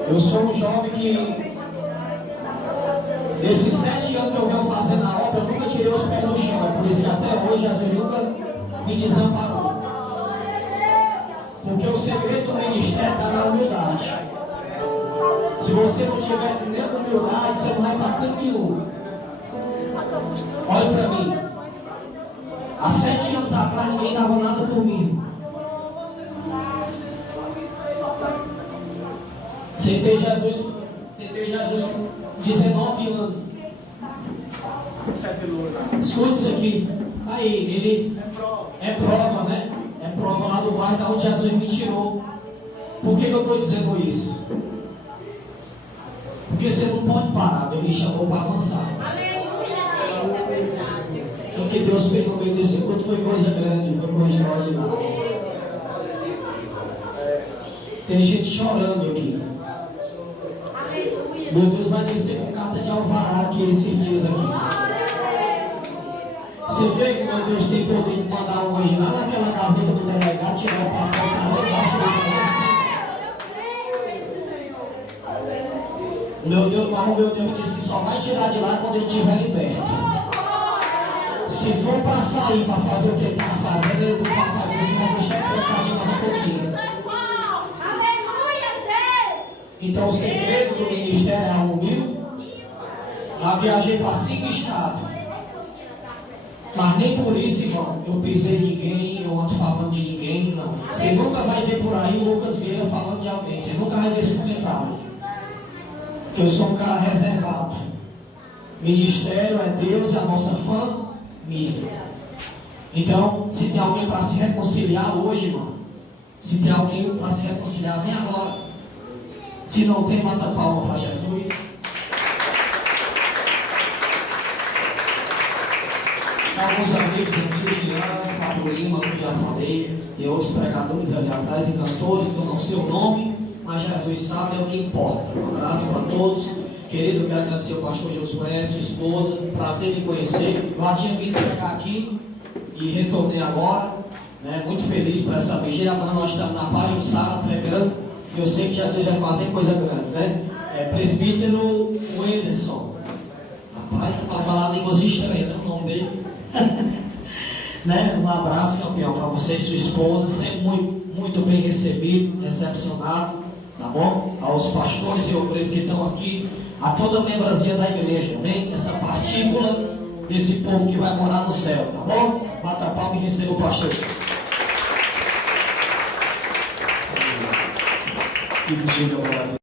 Eu sou um jovem que, nesses 7 anos que eu venho fazendo a obra, eu nunca tirei os pés do chão. Por isso que até hoje Jesus nunca me desamparou. Porque o segredo do ministério está na humildade. Se você não tiver nem humildade, você não vai para canto nenhum. Olha para mim. Há 7 anos atrás ninguém dava nada por mim. Aceitei Jesus com 19 anos. Escute isso aqui. Aí, ele é prova, né? É prova lá do bairro da onde Jesus me tirou. Por que eu estou dizendo isso? Porque você não pode parar. Ele me chamou para avançar. O que Deus fez no meio desse culto foi coisa grande, foi coisa extraordinária. Tem gente chorando aqui. Meu Deus vai descer com carta de alvará aqui esses dias aqui. Você vê que meu Deus tem poder de mandar hoje lá naquela gaveta do delegado, tirar o papel e tá lá embaixo do meu Deus, mas o meu Deus disse que só vai tirar de lá quando ele estiver liberto. Se for para sair, para fazer o que ele está fazendo, ele do papai disse, vai deixar ele pecar de mais um pouquinho. Então o segredo do ministério é a humildade. Já viajei para 5 estados. Mas nem por isso, irmão, eu pisei em ninguém, eu ando falando de ninguém, não. Você nunca vai ver por aí o Lucas Vieira falando de alguém. Você nunca vai ver esse comentário. Porque eu sou um cara reservado. Ministério é Deus e a nossa família. Então, se tem alguém para se reconciliar hoje, irmão, se tem alguém para se reconciliar, vem agora. Se não tem, mata a palma para Jesus. Alguns amigos aqui, Jean, Fábio Lima, que eu já falei, e outros pregadores ali atrás e cantores, que eu não sei o nome, mas Jesus sabe, é o que importa. Um abraço para todos. Querido, eu quero agradecer ao pastor Josué, sua esposa, prazer de conhecer. Eu já tinha vindo pregar aqui e retornei agora, né? Muito feliz por essa vigília. Amanhã nós estamos na Paz do Sara pregando, e eu sei que Jesus vai fazer coisa grande, né? Presbítero Wenderson. Rapaz, para falar línguas estranhas, né? O nome dele. Né? Um abraço, campeão, para você e sua esposa, sempre muito bem recebido, recepcionado, tá bom? Aos pastores e obreiros que estão aqui, a toda a membresia da igreja, amém? Essa partícula desse povo que vai morar no céu, tá bom? Bata a palma e receba o pastor. Que vigília maravilhosa.